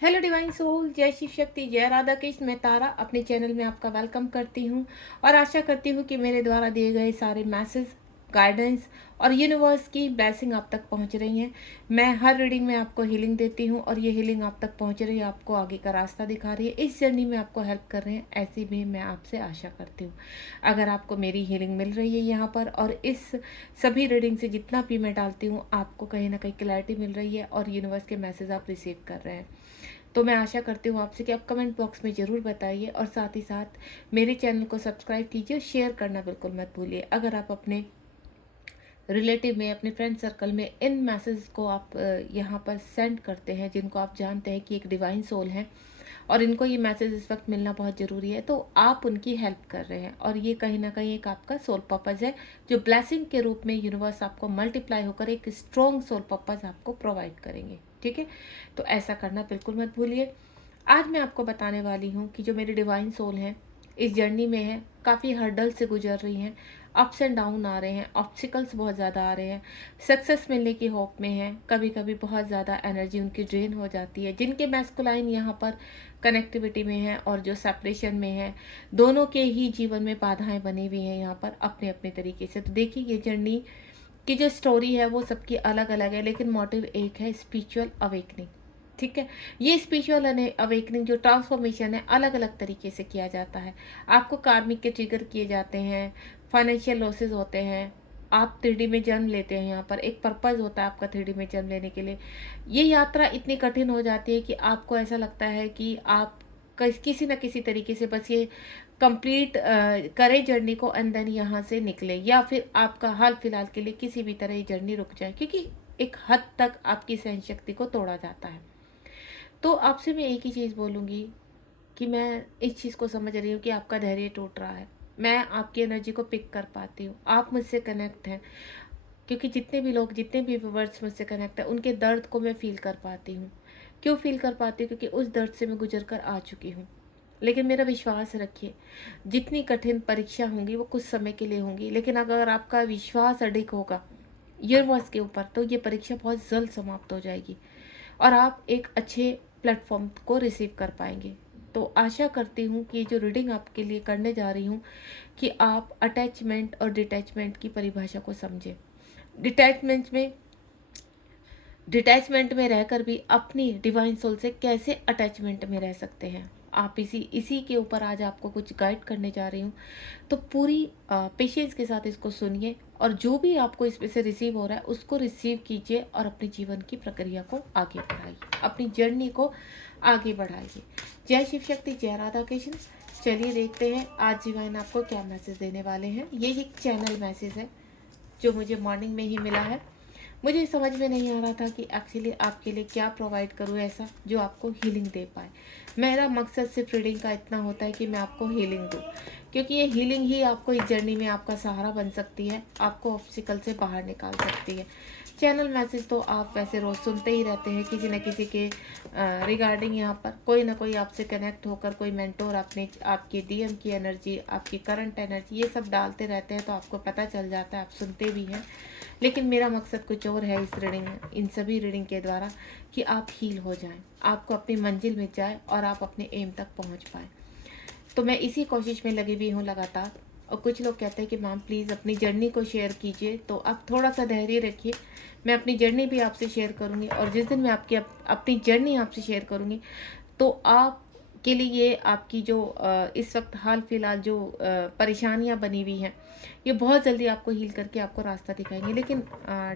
Hello divine soul, जय शिव शक्ति, जय राधा कृष्ण। मैं तारा अपने चैनल में आपका वेलकम करती हूँ और आशा करती हूँ कि मेरे द्वारा दिए गए सारे मैसेज, गाइडेंस और यूनिवर्स की ब्लेसिंग आप तक पहुँच रही हैं। मैं हर रीडिंग में आपको हीलिंग देती हूँ और ये हीलिंग आप तक पहुँच रही है, आपको आगे का रास्ता दिखा रही है, इस जर्नी में आपको हेल्प कर रहे हैं, ऐसी भी मैं आपसे आशा करती हूँ। अगर आपको मेरी हीलिंग मिल रही है यहाँ पर और इस सभी रीडिंग से जितना भी मैं डालती हूँ आपको कहीं ना कहीं क्लैरिटी मिल रही है और यूनिवर्स के मैसेज आप रिसीव कर रहे हैं, तो मैं आशा करती हूँ आपसे कि आप कमेंट बॉक्स में ज़रूर बताइए और साथ ही साथ मेरे चैनल को सब्सक्राइब कीजिए और शेयर करना बिल्कुल मत भूलिए। अगर आप अपने रिलेटिव में, अपने फ्रेंड सर्कल में इन मैसेज को आप यहाँ पर सेंड करते हैं, जिनको आप जानते हैं कि एक डिवाइन सोल है और इनको ये मैसेज इस वक्त मिलना बहुत ज़रूरी है, तो आप उनकी हेल्प कर रहे हैं और ये कहीं ना कहीं एक आपका सोल पर्पज़ है जो ब्लेसिंग के रूप में यूनिवर्स आपको मल्टीप्लाई होकर एक स्ट्रॉन्ग सोल पर्पज़ आपको प्रोवाइड करेंगे। ठीक है, तो ऐसा करना बिल्कुल मत भूलिए। आज मैं आपको बताने वाली हूँ कि जो मेरे डिवाइन सोल हैं इस जर्नी में है, काफ़ी हर्डल से गुजर रही हैं, अप्स एंड डाउन आ रहे हैं, ऑब्स्टिकल्स बहुत ज़्यादा आ रहे हैं, सक्सेस मिलने की होप में है, कभी कभी बहुत ज़्यादा एनर्जी उनकी ड्रेन हो जाती है, जिनके मैस्कुलाइन यहाँ पर कनेक्टिविटी में है और जो सेपरेशन में है, दोनों के ही जीवन में बाधाएं बनी हुई हैं यहाँ पर अपने अपने तरीके से। तो देखिए, ये जर्नी की जो स्टोरी है वो सबकी अलग अलग है, लेकिन मोटिव एक है, स्पिरिचुअल अवेकनिंग। ठीक है, ये स्पिरिचुअल अवेकनिंग जो ट्रांसफॉर्मेशन है अलग अलग तरीके से किया जाता है। आपको कार्मिक के ट्रिगर किए जाते हैं, फाइनेंशियल लॉसेस होते हैं, आप 3D में जन्म लेते हैं, यहाँ पर एक पर्पज़ होता है आपका 3D में जन्म लेने के लिए। ये यात्रा इतनी कठिन हो जाती है कि आपको ऐसा लगता है कि आप किसी न किसी तरीके से बस ये कंप्लीट करें जर्नी को एंड देन यहाँ से निकले, या फिर आपका हाल फिलहाल के लिए किसी भी तरह ये जर्नी रुक जाए, क्योंकि एक हद तक आपकी सहन शक्ति को तोड़ा जाता है। तो आपसे मैं एक ही चीज़ बोलूँगी कि मैं इस चीज़ को समझ रही हूँ कि आपका धैर्य टूट रहा है। मैं आपकी एनर्जी को पिक कर पाती हूँ, आप मुझसे कनेक्ट हैं, क्योंकि जितने भी लोग, जितने भी व्यूवर्स मुझसे कनेक्ट हैं, उनके दर्द को मैं फ़ील कर पाती हूँ। क्यों फ़ील कर पाती हूँ? क्योंकि उस दर्द से मैं गुजर कर आ चुकी हूँ। लेकिन मेरा विश्वास रखिए, जितनी कठिन परीक्षा होंगी वो कुछ समय के लिए होंगी, लेकिन अगर आपका विश्वास अडिग होगा यूनिवर्स के ऊपर, तो ये परीक्षा बहुत जल्द समाप्त हो जाएगी और आप एक अच्छे प्लेटफॉर्म को रिसीव कर पाएंगे। तो आशा करती हूँ कि जो रीडिंग आपके लिए करने जा रही हूँ कि आप अटैचमेंट और डिटैचमेंट की परिभाषा को समझें। डिटैचमेंट में डिटैचमेंट में रहकर भी अपनी डिवाइन सोल से कैसे अटैचमेंट में रह सकते हैं, आप इसी इसी के ऊपर आज आपको कुछ गाइड करने जा रही हूँ। तो पूरी पेशेंस के साथ इसको सुनिए और जो भी आपको इसमें से रिसीव हो रहा है उसको रिसीव कीजिए और अपने जीवन की प्रक्रिया को आगे बढ़ाइए, अपनी जर्नी को आगे बढ़ाइए। जय शिव शक्ति, जय राधा कृष्ण। चलिए देखते हैं आज डिवाइन आपको क्या मैसेज देने वाले हैं। ये एक चैनल मैसेज है जो मुझे मॉर्निंग में ही मिला है। मुझे समझ में नहीं आ रहा था कि एक्चुअली आपके लिए क्या प्रोवाइड करूँ ऐसा जो आपको हीलिंग दे पाए। मेरा मकसद सिर्फ रीडिंग का इतना होता है कि मैं आपको हीलिंग दूँ, क्योंकि ये हीलिंग ही आपको इस जर्नी में आपका सहारा बन सकती है, आपको ऑब्स्टिकल से बाहर निकाल सकती है। चैनल मैसेज तो आप वैसे रोज़ सुनते ही रहते हैं किसी न किसी के रिगार्डिंग, यहाँ पर कोई ना कोई आपसे कनेक्ट होकर, कोई मेंटोर अपने आपकी डीएम की एनर्जी, आपकी करंट एनर्जी, ये सब डालते रहते हैं, तो आपको पता चल जाता है, आप सुनते भी हैं। लेकिन मेरा मकसद कुछ और है इस रीडिंग, इन सभी रीडिंग के द्वारा, कि आप हील हो जाएं, आपको अपनी मंजिल में जाए और आप अपने एम तक पहुंच पाएँ। तो मैं इसी कोशिश में लगी हुई हूँ लगातार। और कुछ लोग कहते हैं कि मैम प्लीज़ अपनी जर्नी को शेयर कीजिए, तो आप थोड़ा सा धैर्य रखिए, मैं अपनी जर्नी भी आपसे शेयर करूँगी और जिस दिन मैं आपकी अपनी जर्नी आपसे शेयर करूँगी तो आप के लिए ये आपकी जो इस वक्त हाल फिलहाल जो परेशानियां बनी हुई हैं, ये बहुत जल्दी आपको हील करके आपको रास्ता दिखाएंगे। लेकिन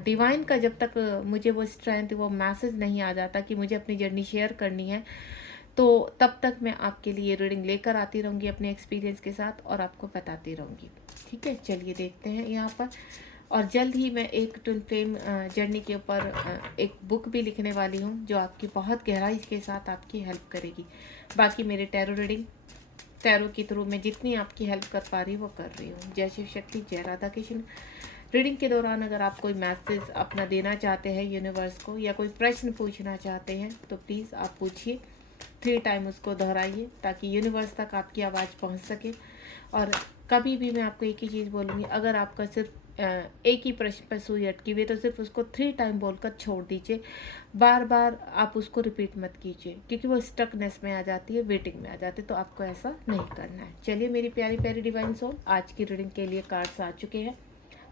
डिवाइन का जब तक मुझे वो स्ट्रेंथ, वो मैसेज नहीं आ जाता कि मुझे अपनी जर्नी शेयर करनी है, तो तब तक मैं आपके लिए रीडिंग लेकर आती रहूँगी अपने एक्सपीरियंस के साथ और आपको बताती रहूँगी। ठीक है, चलिए देखते हैं यहाँ पर। और जल्द ही मैं एक ट्विन फ्लेम जर्नी के ऊपर एक बुक भी लिखने वाली हूँ जो आपकी बहुत गहराई के साथ आपकी हेल्प करेगी। बाकी मेरे टैरो रीडिंग, टैरो के थ्रू मैं जितनी आपकी हेल्प कर पा रही हूँ वो कर रही हूँ। जय शिव शक्ति, जय राधा कृष्ण। रीडिंग के दौरान अगर आप कोई मैसेज अपना देना चाहते हैं यूनिवर्स को या कोई प्रश्न पूछना चाहते हैं तो प्लीज़ आप पूछिए, 3 टाइम उसको दोहराइए ताकि यूनिवर्स तक आपकी आवाज़ पहुंच सके। और कभी भी मैं आपको एक ही चीज़ बोलूँगी, अगर आपका सिर्फ एक ही प्रश्न पर सुई अटकी हुई है तो सिर्फ उसको 3 टाइम बोलकर छोड़ दीजिए। बार बार आप उसको रिपीट मत कीजिए, क्योंकि वो स्टकनेस में आ जाती है, वेटिंग में आ जाती है। तो आपको ऐसा नहीं करना है। चलिए मेरी प्यारी प्यारी डिवाइन सोल, आज की रीडिंग के लिए कार्ड्स आ चुके हैं।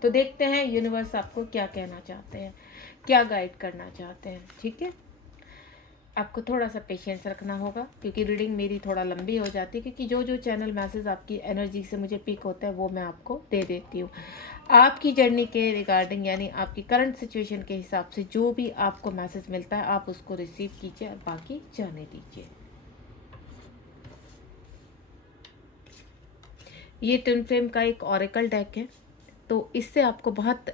तो देखते हैं यूनिवर्स आपको क्या कहना चाहते हैं, क्या गाइड करना चाहते हैं। ठीक है, आपको थोड़ा सा पेशेंस रखना होगा, क्योंकि रीडिंग मेरी थोड़ा लंबी हो जाती है, क्योंकि जो जो चैनल मैसेज आपकी एनर्जी से मुझे पिक होता है वो मैं आपको दे देती हूँ। आपकी जर्नी के रिगार्डिंग, यानी आपकी करंट सिचुएशन के हिसाब से जो भी आपको मैसेज मिलता है आप उसको रिसीव कीजिए और बाकी जाने दीजिए। ये ट्विन फ्लेम का एक ऑरेकल डेक है, तो इससे आपको बहुत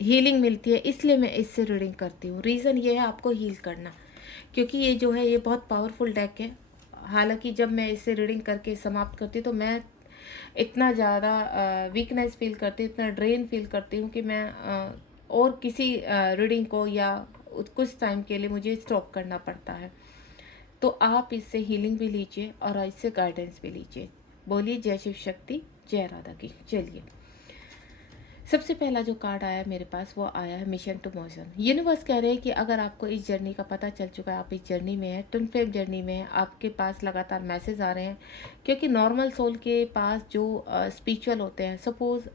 हीलिंग मिलती है, इसलिए मैं इससे रीडिंग करती हूँ। रीज़न ये है आपको हील करना, क्योंकि ये जो है ये बहुत पावरफुल डेक है। हालांकि जब मैं इससे रीडिंग करके समाप्त करती हूँ तो मैं इतना ज़्यादा वीकनेस फील करती हूँ, इतना ड्रेन फील करती हूँ कि मैं और किसी रीडिंग को या कुछ टाइम के लिए मुझे स्टॉप करना पड़ता है। तो आप इससे हीलिंग भी लीजिए और इससे गाइडेंस भी लीजिए। बोलिए जय शिव शक्ति, जय राधा की। चलिए, सबसे पहला जो कार्ड आया मेरे पास वो आया है मिशन टू मोशन। यूनिवर्स कह रहे हैं कि अगर आपको इस जर्नी का पता चल चुका है, आप इस जर्नी में हैं, ट्विन फ्लेम जर्नी में है, आपके पास लगातार मैसेज आ रहे हैं। क्योंकि नॉर्मल सोल के पास जो स्पिरिचुअल होते हैं, सपोज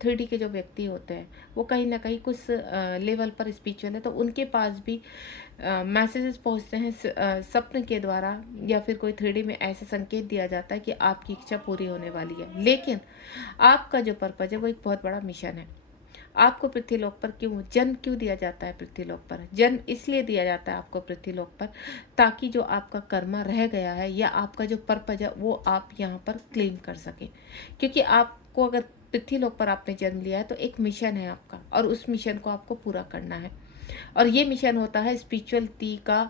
3D के जो व्यक्ति होते हैं, वो कहीं ना कहीं कुछ लेवल पर स्पिरिचुअल है, तो उनके पास भी मैसेजेस पहुंचते हैं सपने के द्वारा, या फिर कोई 3D में ऐसे संकेत दिया जाता है कि आपकी इच्छा पूरी होने वाली है। लेकिन आपका जो पर्पज है वो एक बहुत बड़ा मिशन है। आपको पृथ्वीलोक पर जन्म क्यों दिया जाता है? पृथ्वीलोक पर जन्म इसलिए दिया जाता है आपको पृथ्वीलोक पर, ताकि जो आपका कर्मा रह गया है या आपका जो पर्पज है वो आप यहाँ पर क्लेम कर सकें। क्योंकि आपको अगर पृथ्वीलोक पर आपने जन्म लिया है तो एक मिशन है आपका, और उस मिशन को आपको पूरा करना है। और ये मिशन होता है स्पिरिचुअलिटी का,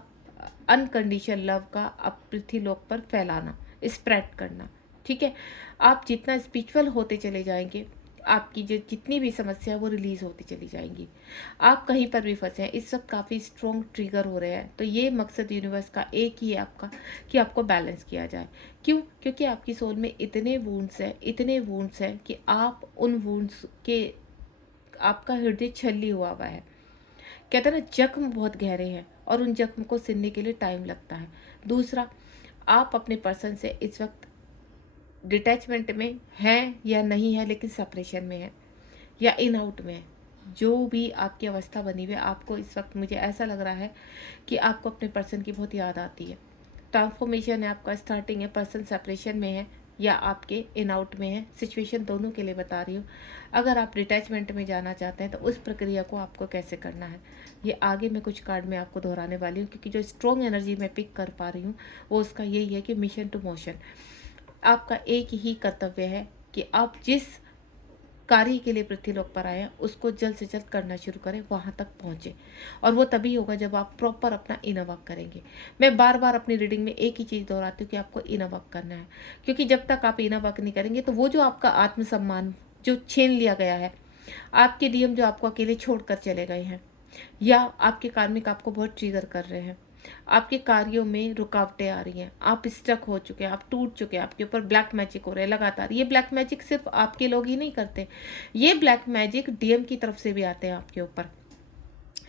अनकंडीशन लव का आप पृथ्वीलोक पर फैलाना, स्प्रेड करना। ठीक है, आप जितना स्पिरिचुअल होते चले जाएंगे, आपकी जो जितनी भी समस्या है वो रिलीज होती चली जाएंगी। आप कहीं पर भी फंसे हैं, इस वक्त काफ़ी स्ट्रॉन्ग ट्रिगर हो रहे हैं, तो ये मकसद यूनिवर्स का एक ही है आपका, कि आपको बैलेंस किया जाए। क्यों? क्योंकि आपकी सोल में इतने वुंड्स हैं, इतने वुंड्स हैं कि आप उन वुंड्स के, आपका हृदय छल्ली हुआ है। कहते हैं ना, जख्म बहुत गहरे हैं और उन जख्म को सिलने के लिए टाइम लगता है। दूसरा, आप अपने पर्सन से इस वक्त डिटैचमेंट में हैं या नहीं है, लेकिन सेपरेशन में है या इन आउट में है। जो भी आपकी अवस्था बनी हुई है, आपको इस वक्त मुझे ऐसा लग रहा है कि आपको अपने पर्सन की बहुत याद आती है। ट्रांसफॉर्मेशन है आपका, स्टार्टिंग है, पर्सन सेपरेशन में है या आपके इन आउट में है। सिचुएशन दोनों के लिए बता रही हूँ। अगर आप डिटैचमेंट में जाना चाहते हैं तो उस प्रक्रिया को आपको कैसे करना है, ये आगे मैं कुछ कार्ड में आपको दोहराने वाली हूँ, क्योंकि जो स्ट्रॉन्ग एनर्जी मैं पिक कर पा रही हूँ वो उसका यही है कि मिशन टू मोशन। आपका एक ही कर्तव्य है कि आप जिस कार्य के लिए पृथ्वीलोक पर आए हैं उसको जल्द से जल्द करना शुरू करें, वहाँ तक पहुँचे। और वो तभी होगा जब आप प्रॉपर अपना इनर वर्क करेंगे। मैं बार बार अपनी रीडिंग में एक ही चीज़ दोहराती हूँ कि आपको इनर वर्क करना है, क्योंकि जब तक आप इनर वर्क नहीं करेंगे तो वो जो आपका आत्मसम्मान जो छीन लिया गया है, आपके नियम जो आपको अकेले छोड़ कर चले गए हैं, या आपके कार्मिक आपको बहुत ट्रिगर कर रहे हैं, आपके कार्यों में रुकावटें आ रही हैं, आप स्टक हो चुके हैं, आप टूट चुके हैं, आपके ऊपर ब्लैक मैजिक हो रहा है लगातार। ये ब्लैक मैजिक सिर्फ आपके लोग ही नहीं करते, ये ब्लैक मैजिक डीएम की तरफ से भी आते हैं आपके ऊपर।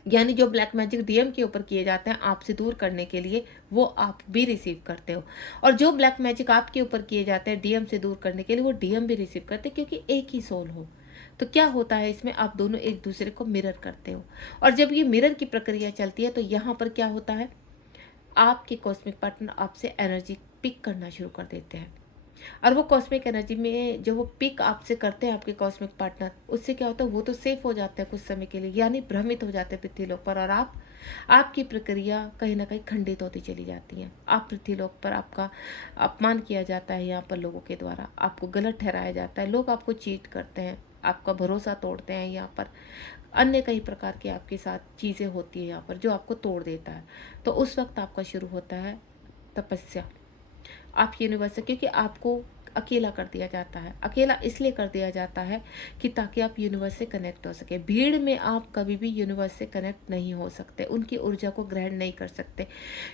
यानी जो ब्लैक मैजिक डीएम के ऊपर किए जाते हैं आपसे दूर करने के लिए, वो आप भी रिसीव करते हो। और जो ब्लैक मैजिक आपके ऊपर किए जाते हैं डीएम से दूर करने के लिए, वो डीएम भी रिसीव करते हैं, क्योंकि एक ही सोल हो। तो क्या होता है इसमें, आप दोनों एक दूसरे को मिरर करते हो। और जब ये मिरर की प्रक्रिया चलती है तो यहाँ पर क्या होता है, आपके कॉस्मिक पार्टनर आपसे एनर्जी पिक करना शुरू कर देते हैं। और वो कॉस्मिक एनर्जी में जो वो पिक आपसे करते हैं आपके कॉस्मिक पार्टनर, उससे क्या होता है, वो तो सेफ हो जाते हैं कुछ समय के लिए, यानी भ्रमित हो जाते हैं पृथ्वीलोक पर, और आपकी प्रक्रिया कहीं ना कहीं खंडित होती चली जाती है। आप पृथ्वीलोक पर, आपका अपमान किया जाता है यहाँ पर लोगों के द्वारा, आपको गलत ठहराया जाता है, लोग आपको चीट करते हैं, आपका भरोसा तोड़ते हैं यहाँ पर, अन्य कई प्रकार की आपके साथ चीज़ें होती है यहाँ पर जो आपको तोड़ देता है। तो उस वक्त आपका शुरू होता है तपस्या। आप यूनिवर्स से, क्योंकि आपको अकेला कर दिया जाता है। अकेला इसलिए कर दिया जाता है कि ताकि आप यूनिवर्स से कनेक्ट हो सके। भीड़ में आप कभी भी यूनिवर्स से कनेक्ट नहीं हो सकते, उनकी ऊर्जा को ग्रहण नहीं कर सकते।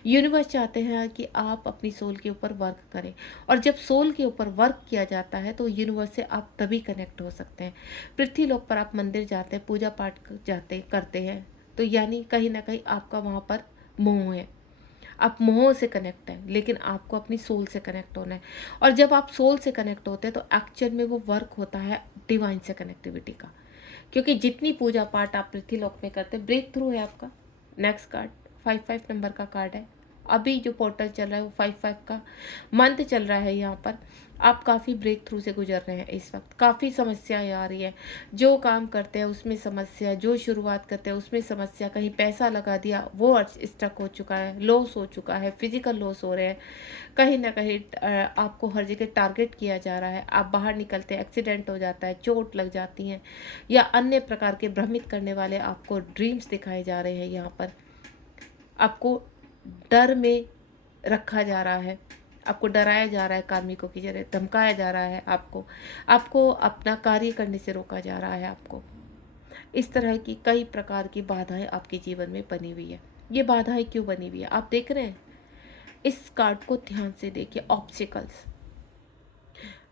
यूनिवर्स चाहते हैं कि आप अपनी सोल के ऊपर वर्क करें, और जब सोल के ऊपर वर्क किया जाता है तो यूनिवर्स से आप तभी कनेक्ट हो सकते हैं। पृथ्वी लोक पर आप मंदिर जाते हैं, पूजा पाठ जाते करते हैं, तो यानी कहीं ना कहीं आपका वहाँ पर मोह है, आप मोह से कनेक्ट हैं, लेकिन आपको अपनी सोल से कनेक्ट होना है। और जब आप सोल से कनेक्ट होते हैं तो एक्चुअल में वो वर्क होता है डिवाइन से कनेक्टिविटी का। क्योंकि जितनी पूजा पाठ आप पृथ्वी लोक में करते हैं, ब्रेक थ्रू है आपका। नेक्स्ट कार्ड 55 नंबर का कार्ड है। अभी जो पोर्टल चल रहा है वो 55 का मंथ चल रहा है। यहाँ पर आप काफ़ी ब्रेक थ्रू से गुजर रहे हैं इस वक्त। काफ़ी समस्याएं आ रही है, जो काम करते हैं उसमें समस्या, जो शुरुआत करते हैं उसमें समस्या, कहीं पैसा लगा दिया वो स्टक हो चुका है, लॉस हो चुका है, फिजिकल लॉस हो रहे हैं, कहीं ना कहीं आपको हर जगह टारगेट किया जा रहा है। आप बाहर निकलते हैं, एक्सीडेंट हो जाता है, चोट लग जाती हैं, या अन्य प्रकार के भ्रमित करने वाले आपको ड्रीम्स दिखाए जा रहे हैं। यहाँ पर आपको डर में रखा जा रहा है, आपको डराया जा रहा है, कार्मिकों की जरिए धमकाया जा रहा है, आपको अपना कार्य करने से रोका जा रहा है। आपको इस तरह की कई प्रकार की बाधाएं आपके जीवन में बनी हुई है। ये बाधाएं क्यों बनी हुई है आप देख रहे हैं? इस कार्ड को ध्यान से देखिए। ऑब्स्टिकल्स,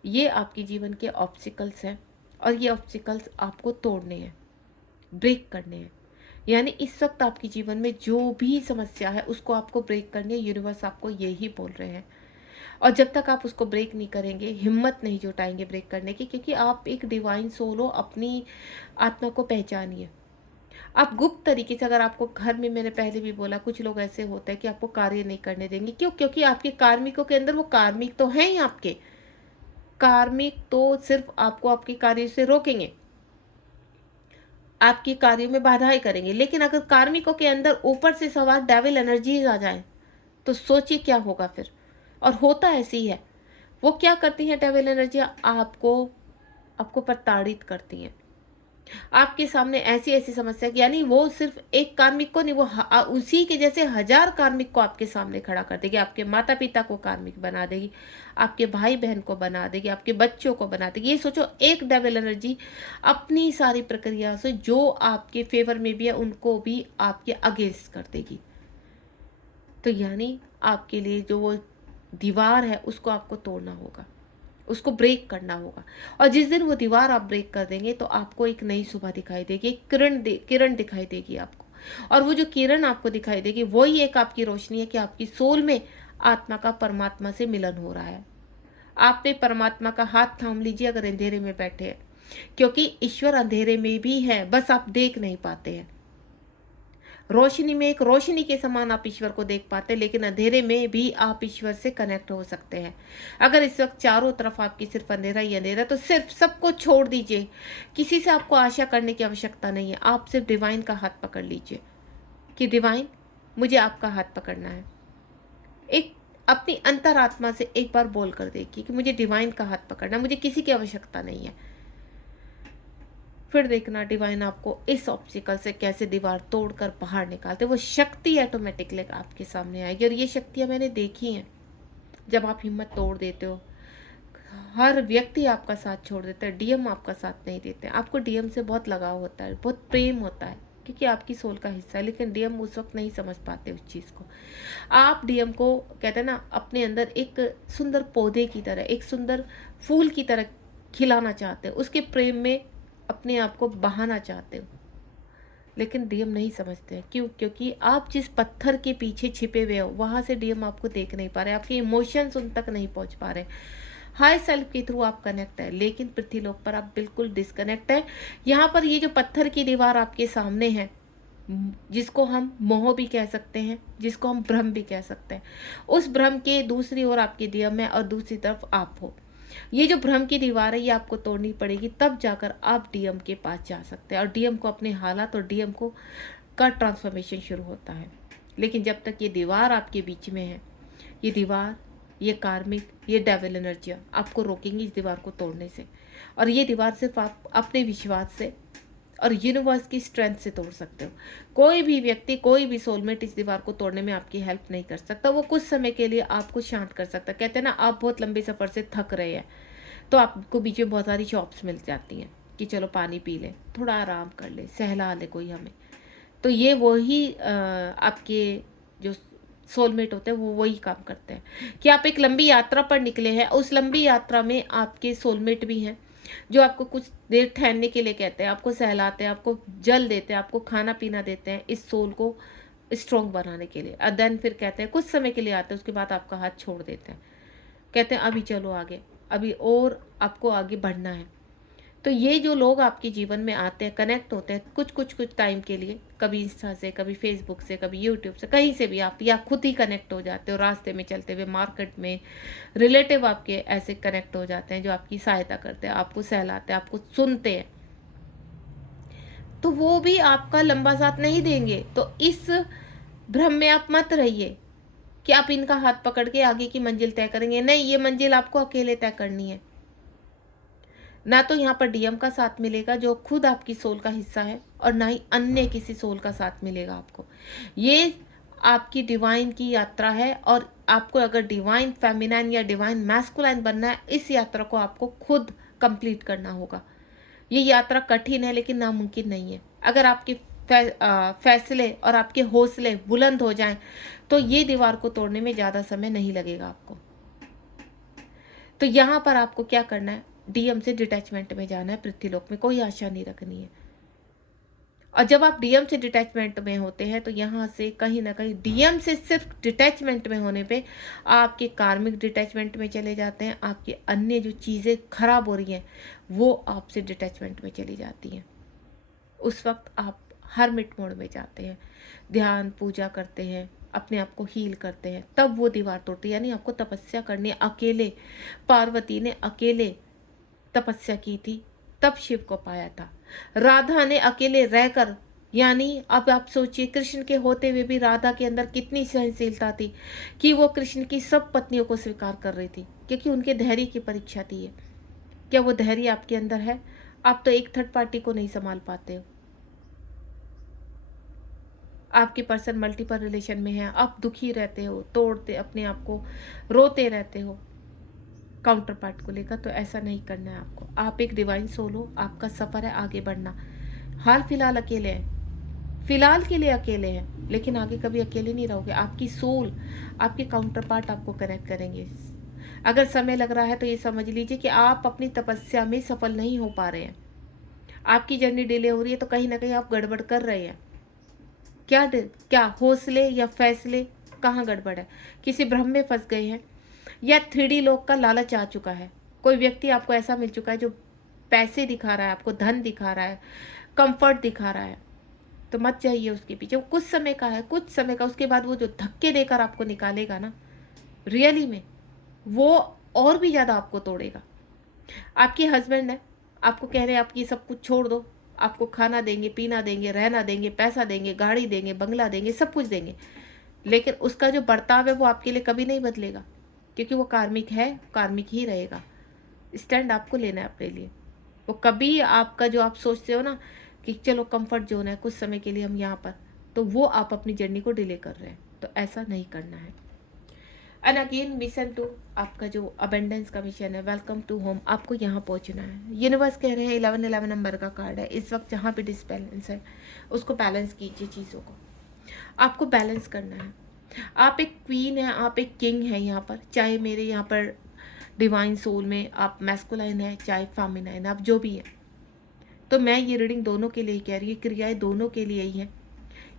ये आपके जीवन के ऑब्स्टिकल्स हैं, और ये ऑब्स्टिकल्स आपको तोड़ने हैं, ब्रेक करने हैं। यानी इस वक्त आपके जीवन में जो भी समस्या है उसको आपको ब्रेक करनी है। यूनिवर्स आपको यही बोल रहे हैं। और जब तक आप उसको ब्रेक नहीं करेंगे, हिम्मत नहीं जुटाएंगे ब्रेक करने की, क्योंकि आप एक डिवाइन सोल हो, अपनी आत्मा को पहचानिए। आप गुप्त तरीके से, अगर आपको घर में, मैंने पहले भी बोला, कुछ लोग ऐसे होते हैं कि आपको कार्य नहीं करने देंगे। क्यों? क्योंकि आपके कार्मिकों के अंदर, वो कार्मिक तो हैं ही आपके, कार्मिक तो सिर्फ आपको आपके कार्य से रोकेंगे, आपके कार्यों में बाधाएं करेंगे। लेकिन अगर कार्मिकों के अंदर ऊपर से सवार डेविल एनर्जीज आ जाए तो सोचिए क्या होगा फिर। और होता ऐसे ही है। वो क्या करती हैं डेविल एनर्जी? आपको आपको प्रताड़ित करती हैं, आपके सामने ऐसी ऐसी समस्या, यानी वो सिर्फ एक कार्मिक को नहीं, वो उसी के जैसे 1000 कार्मिक को आपके सामने खड़ा कर देगी। आपके माता पिता को कार्मिक बना देगी, आपके भाई बहन को बना देगी, आपके बच्चों को बना देगी। ये सोचो, एक डेविल एनर्जी अपनी सारी प्रक्रिया से जो आपके फेवर में भी है उनको भी आपके अगेंस्ट कर देगी। तो यानी आपके लिए जो वो दीवार है उसको आपको तोड़ना होगा, उसको ब्रेक करना होगा। और जिस दिन वो दीवार आप ब्रेक कर देंगे तो आपको एक नई सुबह दिखाई देगी, एक किरण दिखाई देगी आपको। और वो जो किरण आपको दिखाई देगी वही एक आपकी रोशनी है कि आपकी सोल में आत्मा का परमात्मा से मिलन हो रहा है। आपने परमात्मा का हाथ थाम लीजिए अगर अंधेरे में बैठे हैं, क्योंकि ईश्वर अंधेरे में भी है, बस आप देख नहीं पाते हैं। रोशनी में एक रोशनी के समान आप ईश्वर को देख पाते हैं, लेकिन अंधेरे में भी आप ईश्वर से कनेक्ट हो सकते हैं। अगर इस वक्त चारों तरफ आपकी सिर्फ अंधेरा ही अंधेरा, तो सिर्फ सबको छोड़ दीजिए। किसी से आपको आशा करने की आवश्यकता नहीं है। आप सिर्फ डिवाइन का हाथ पकड़ लीजिए कि डिवाइन, मुझे आपका हाथ पकड़ना है। एक अपनी अंतरात्मा से एक बार बोल कर देखिए कि मुझे डिवाइन का हाथ पकड़ना है, मुझे किसी की आवश्यकता नहीं है। फिर देखना डिवाइन आपको इस ऑब्स्टिकल से कैसे दीवार तोड़कर बाहर निकालते। वो शक्ति ऑटोमेटिकली आपके सामने आएगी। और ये शक्तियाँ मैंने देखी हैं। जब आप हिम्मत तोड़ देते हो, हर व्यक्ति आपका साथ छोड़ देता है, डीएम आपका साथ नहीं देते। आपको डीएम से बहुत लगाव होता है, बहुत प्रेम होता है, क्योंकि आपकी सोल का हिस्सा है। लेकिन डीएम उस वक्त नहीं समझ पाते उस चीज़ को। आप डीएम को, कहते हैं ना, अपने अंदर एक सुंदर पौधे की तरह, एक सुंदर फूल की तरह खिलाना चाहते हो, उसके प्रेम में अपने आप को बहाना चाहते हो। लेकिन डीएम नहीं समझते हैं। क्यों? क्योंकि आप जिस पत्थर के पीछे छिपे हुए हो वहाँ से डीएम आपको देख नहीं पा रहे, आपके इमोशंस उन तक नहीं पहुँच पा रहे। हाई सेल्फ के थ्रू आप कनेक्ट है, लेकिन पृथ्वी लोक पर आप बिल्कुल डिस्कनेक्ट है। यहाँ पर ये जो पत्थर की दीवार आपके सामने है, जिसको हम मोह भी कह सकते हैं, जिसको हम भ्रम भी कह सकते हैं, उस भ्रम के दूसरी ओर आपके डीएम है और दूसरी तरफ आप हो। ये जो भ्रम की दीवार है ये आपको तोड़नी पड़ेगी, तब जाकर आप डीएम के पास जा सकते हैं और डीएम को अपने हालात और डीएम को का ट्रांसफॉर्मेशन शुरू होता है। लेकिन जब तक ये दीवार आपके बीच में है, ये दीवार, ये कार्मिक, ये डेविल एनर्जी आपको रोकेंगी इस दीवार को तोड़ने से। और ये दीवार सिर्फ आप अपने विश्वास से, और यूनिवर्स की स्ट्रेंथ से तोड़ सकते हो। कोई भी व्यक्ति, कोई भी सोलमेट इस दीवार को तोड़ने में आपकी हेल्प नहीं कर सकता। वो कुछ समय के लिए आपको शांत कर सकता है। कहते हैं ना, आप बहुत लंबे सफ़र से थक रहे हैं तो आपको बीच में बहुत सारी शॉप्स मिल जाती हैं कि चलो पानी पी ले, थोड़ा आराम कर ले, सहला ले कोई हमें। तो ये वही आपके जो सोलमेट होते हैं वो वही काम करते हैं कि आप एक लंबी यात्रा पर निकले हैं। उस लंबी यात्रा में आपके सोलमेट भी हैं जो आपको कुछ देर ठहरने के लिए कहते हैं, आपको सहलाते हैं, आपको जल देते हैं, आपको खाना पीना देते हैं इस सोल को स्ट्रॉन्ग बनाने के लिए। और देन फिर कहते हैं कुछ समय के लिए आते हैं, उसके बाद आपका हाथ छोड़ देते हैं, कहते हैं अभी चलो आगे, अभी और आपको आगे बढ़ना है। तो ये जो लोग आपके जीवन में आते हैं, कनेक्ट होते हैं कुछ टाइम के लिए, कभी इंस्टा से, कभी फेसबुक से, कभी यूट्यूब से, कहीं से भी आप, या खुद ही कनेक्ट हो जाते हो रास्ते में चलते हुए, मार्केट में रिलेटिव आपके ऐसे कनेक्ट हो जाते हैं जो आपकी सहायता करते हैं, आपको सहलाते हैं, आपको सुनते हैं। तो वो भी आपका लंबा साथ नहीं देंगे। तो इस भ्रम में आप मत रहिए कि आप इनका हाथ पकड़ के आगे की मंजिल तय करेंगे। नहीं, ये मंजिल आपको अकेले तय करनी है। ना तो यहाँ पर डीएम का साथ मिलेगा जो खुद आपकी सोल का हिस्सा है, और ना ही अन्य किसी सोल का साथ मिलेगा आपको। ये आपकी डिवाइन की यात्रा है, और आपको अगर डिवाइन फेमिनाइन या डिवाइन मैस्कुलाइन बनना है, इस यात्रा को आपको खुद कंप्लीट करना होगा। ये यात्रा कठिन है लेकिन नामुमकिन नहीं है। अगर आपके फैसले और आपके हौसले बुलंद हो जाएं तो ये दीवार को तोड़ने में ज़्यादा समय नहीं लगेगा आपको। तो यहाँ पर आपको क्या करना है, डीएम से डिटैचमेंट में जाना है, पृथ्वीलोक में कोई आशा नहीं रखनी है। और जब आप डीएम से डिटैचमेंट में होते हैं तो यहाँ से कहीं ना कहीं डीएम से सिर्फ डिटैचमेंट में होने पे आपके कार्मिक डिटैचमेंट में चले जाते हैं, आपकी अन्य जो चीज़ें खराब हो रही हैं वो आपसे डिटैचमेंट में चली जाती हैं। उस वक्त आप हर्मिट मोड में जाते हैं, ध्यान पूजा करते हैं, अपने आप को हील करते हैं, तब वो दीवार तोड़ती है। यानी आपको तपस्या करनी है अकेले। पार्वती ने अकेले तपस्या की थी, तब शिव को पाया था। राधा ने अकेले रहकर, यानी अब आप सोचिए कृष्ण के होते हुए भी राधा के अंदर कितनी सहनशीलता थी कि वो कृष्ण की सब पत्नियों को स्वीकार कर रही थी, क्योंकि उनके धैर्य की परीक्षा थी ये। क्या वो धैर्य आपके अंदर है? आप तो एक थर्ड पार्टी को नहीं संभाल पाते हो। आपके पर्सन मल्टीपल रिलेशन में है, आप दुखी रहते हो, तोड़ते अपने आप को, रोते रहते हो काउंटर पार्ट को लेकर। तो ऐसा नहीं करना है आपको। आप एक डिवाइन सोल हो, आपका सफ़र है आगे बढ़ना। हाल फिलहाल अकेले हैं, फिलहाल के लिए अकेले हैं, लेकिन आगे कभी अकेले नहीं रहोगे। आपकी सोल, आपके काउंटर पार्ट आपको कनेक्ट करेंगे। अगर समय लग रहा है तो ये समझ लीजिए कि आप अपनी तपस्या में सफल नहीं हो पा रहे हैं। आपकी जर्नी डिले हो रही है तो कहीं ना कहीं आप गड़बड़ कर रहे हैं। क्या हौसले या फैसले, कहाँ गड़बड़ है? किसी भ्रम में फंस गए हैं, या 3D लोक का लालच आ चुका है। कोई व्यक्ति आपको ऐसा मिल चुका है जो पैसे दिखा रहा है, आपको धन दिखा रहा है, कंफर्ट दिखा रहा है, तो मत जाइए उसके पीछे। वो कुछ समय का है, कुछ समय का। उसके बाद वो जो धक्के देकर आपको निकालेगा ना, रियली में वो और भी ज़्यादा आपको तोड़ेगा। आपके हस्बैंड है, आपको कह रहे हैं आप ये सब कुछ छोड़ दो, आपको खाना देंगे, पीना देंगे, रहना देंगे, पैसा देंगे, गाड़ी देंगे, बंगला देंगे, सब कुछ देंगे, लेकिन उसका जो बर्ताव है वो आपके लिए कभी नहीं बदलेगा, क्योंकि वो कार्मिक है, कार्मिक ही रहेगा। स्टैंड आपको लेना है अपने लिए। वो कभी आपका जो आप सोचते हो ना कि चलो कंफर्ट जोन है, कुछ समय के लिए हम यहाँ पर, तो वो आप अपनी जर्नी को डिले कर रहे हैं। तो ऐसा नहीं करना है। एंड अगेन मिशन टू, आपका जो अबेंडेंस का मिशन है, वेलकम टू होम, आपको यहाँ पहुँचना है। यूनिवर्स कह रहे हैं 1111 नंबर का कार्ड है। इस वक्त जहाँ पे डिसबैलेंस है उसको बैलेंस कीजिए, चीज़ों को आपको बैलेंस करना है। आप एक क्वीन है, आप एक किंग है यहाँ पर, चाहे मेरे यहाँ पर डिवाइन सोल में आप मैस्कुलाइन है, चाहे फेमिनाइन, आप जो भी है। तो मैं ये रीडिंग दोनों के लिए ही कह रही हूँ, क्रियाएं दोनों के लिए ही हैं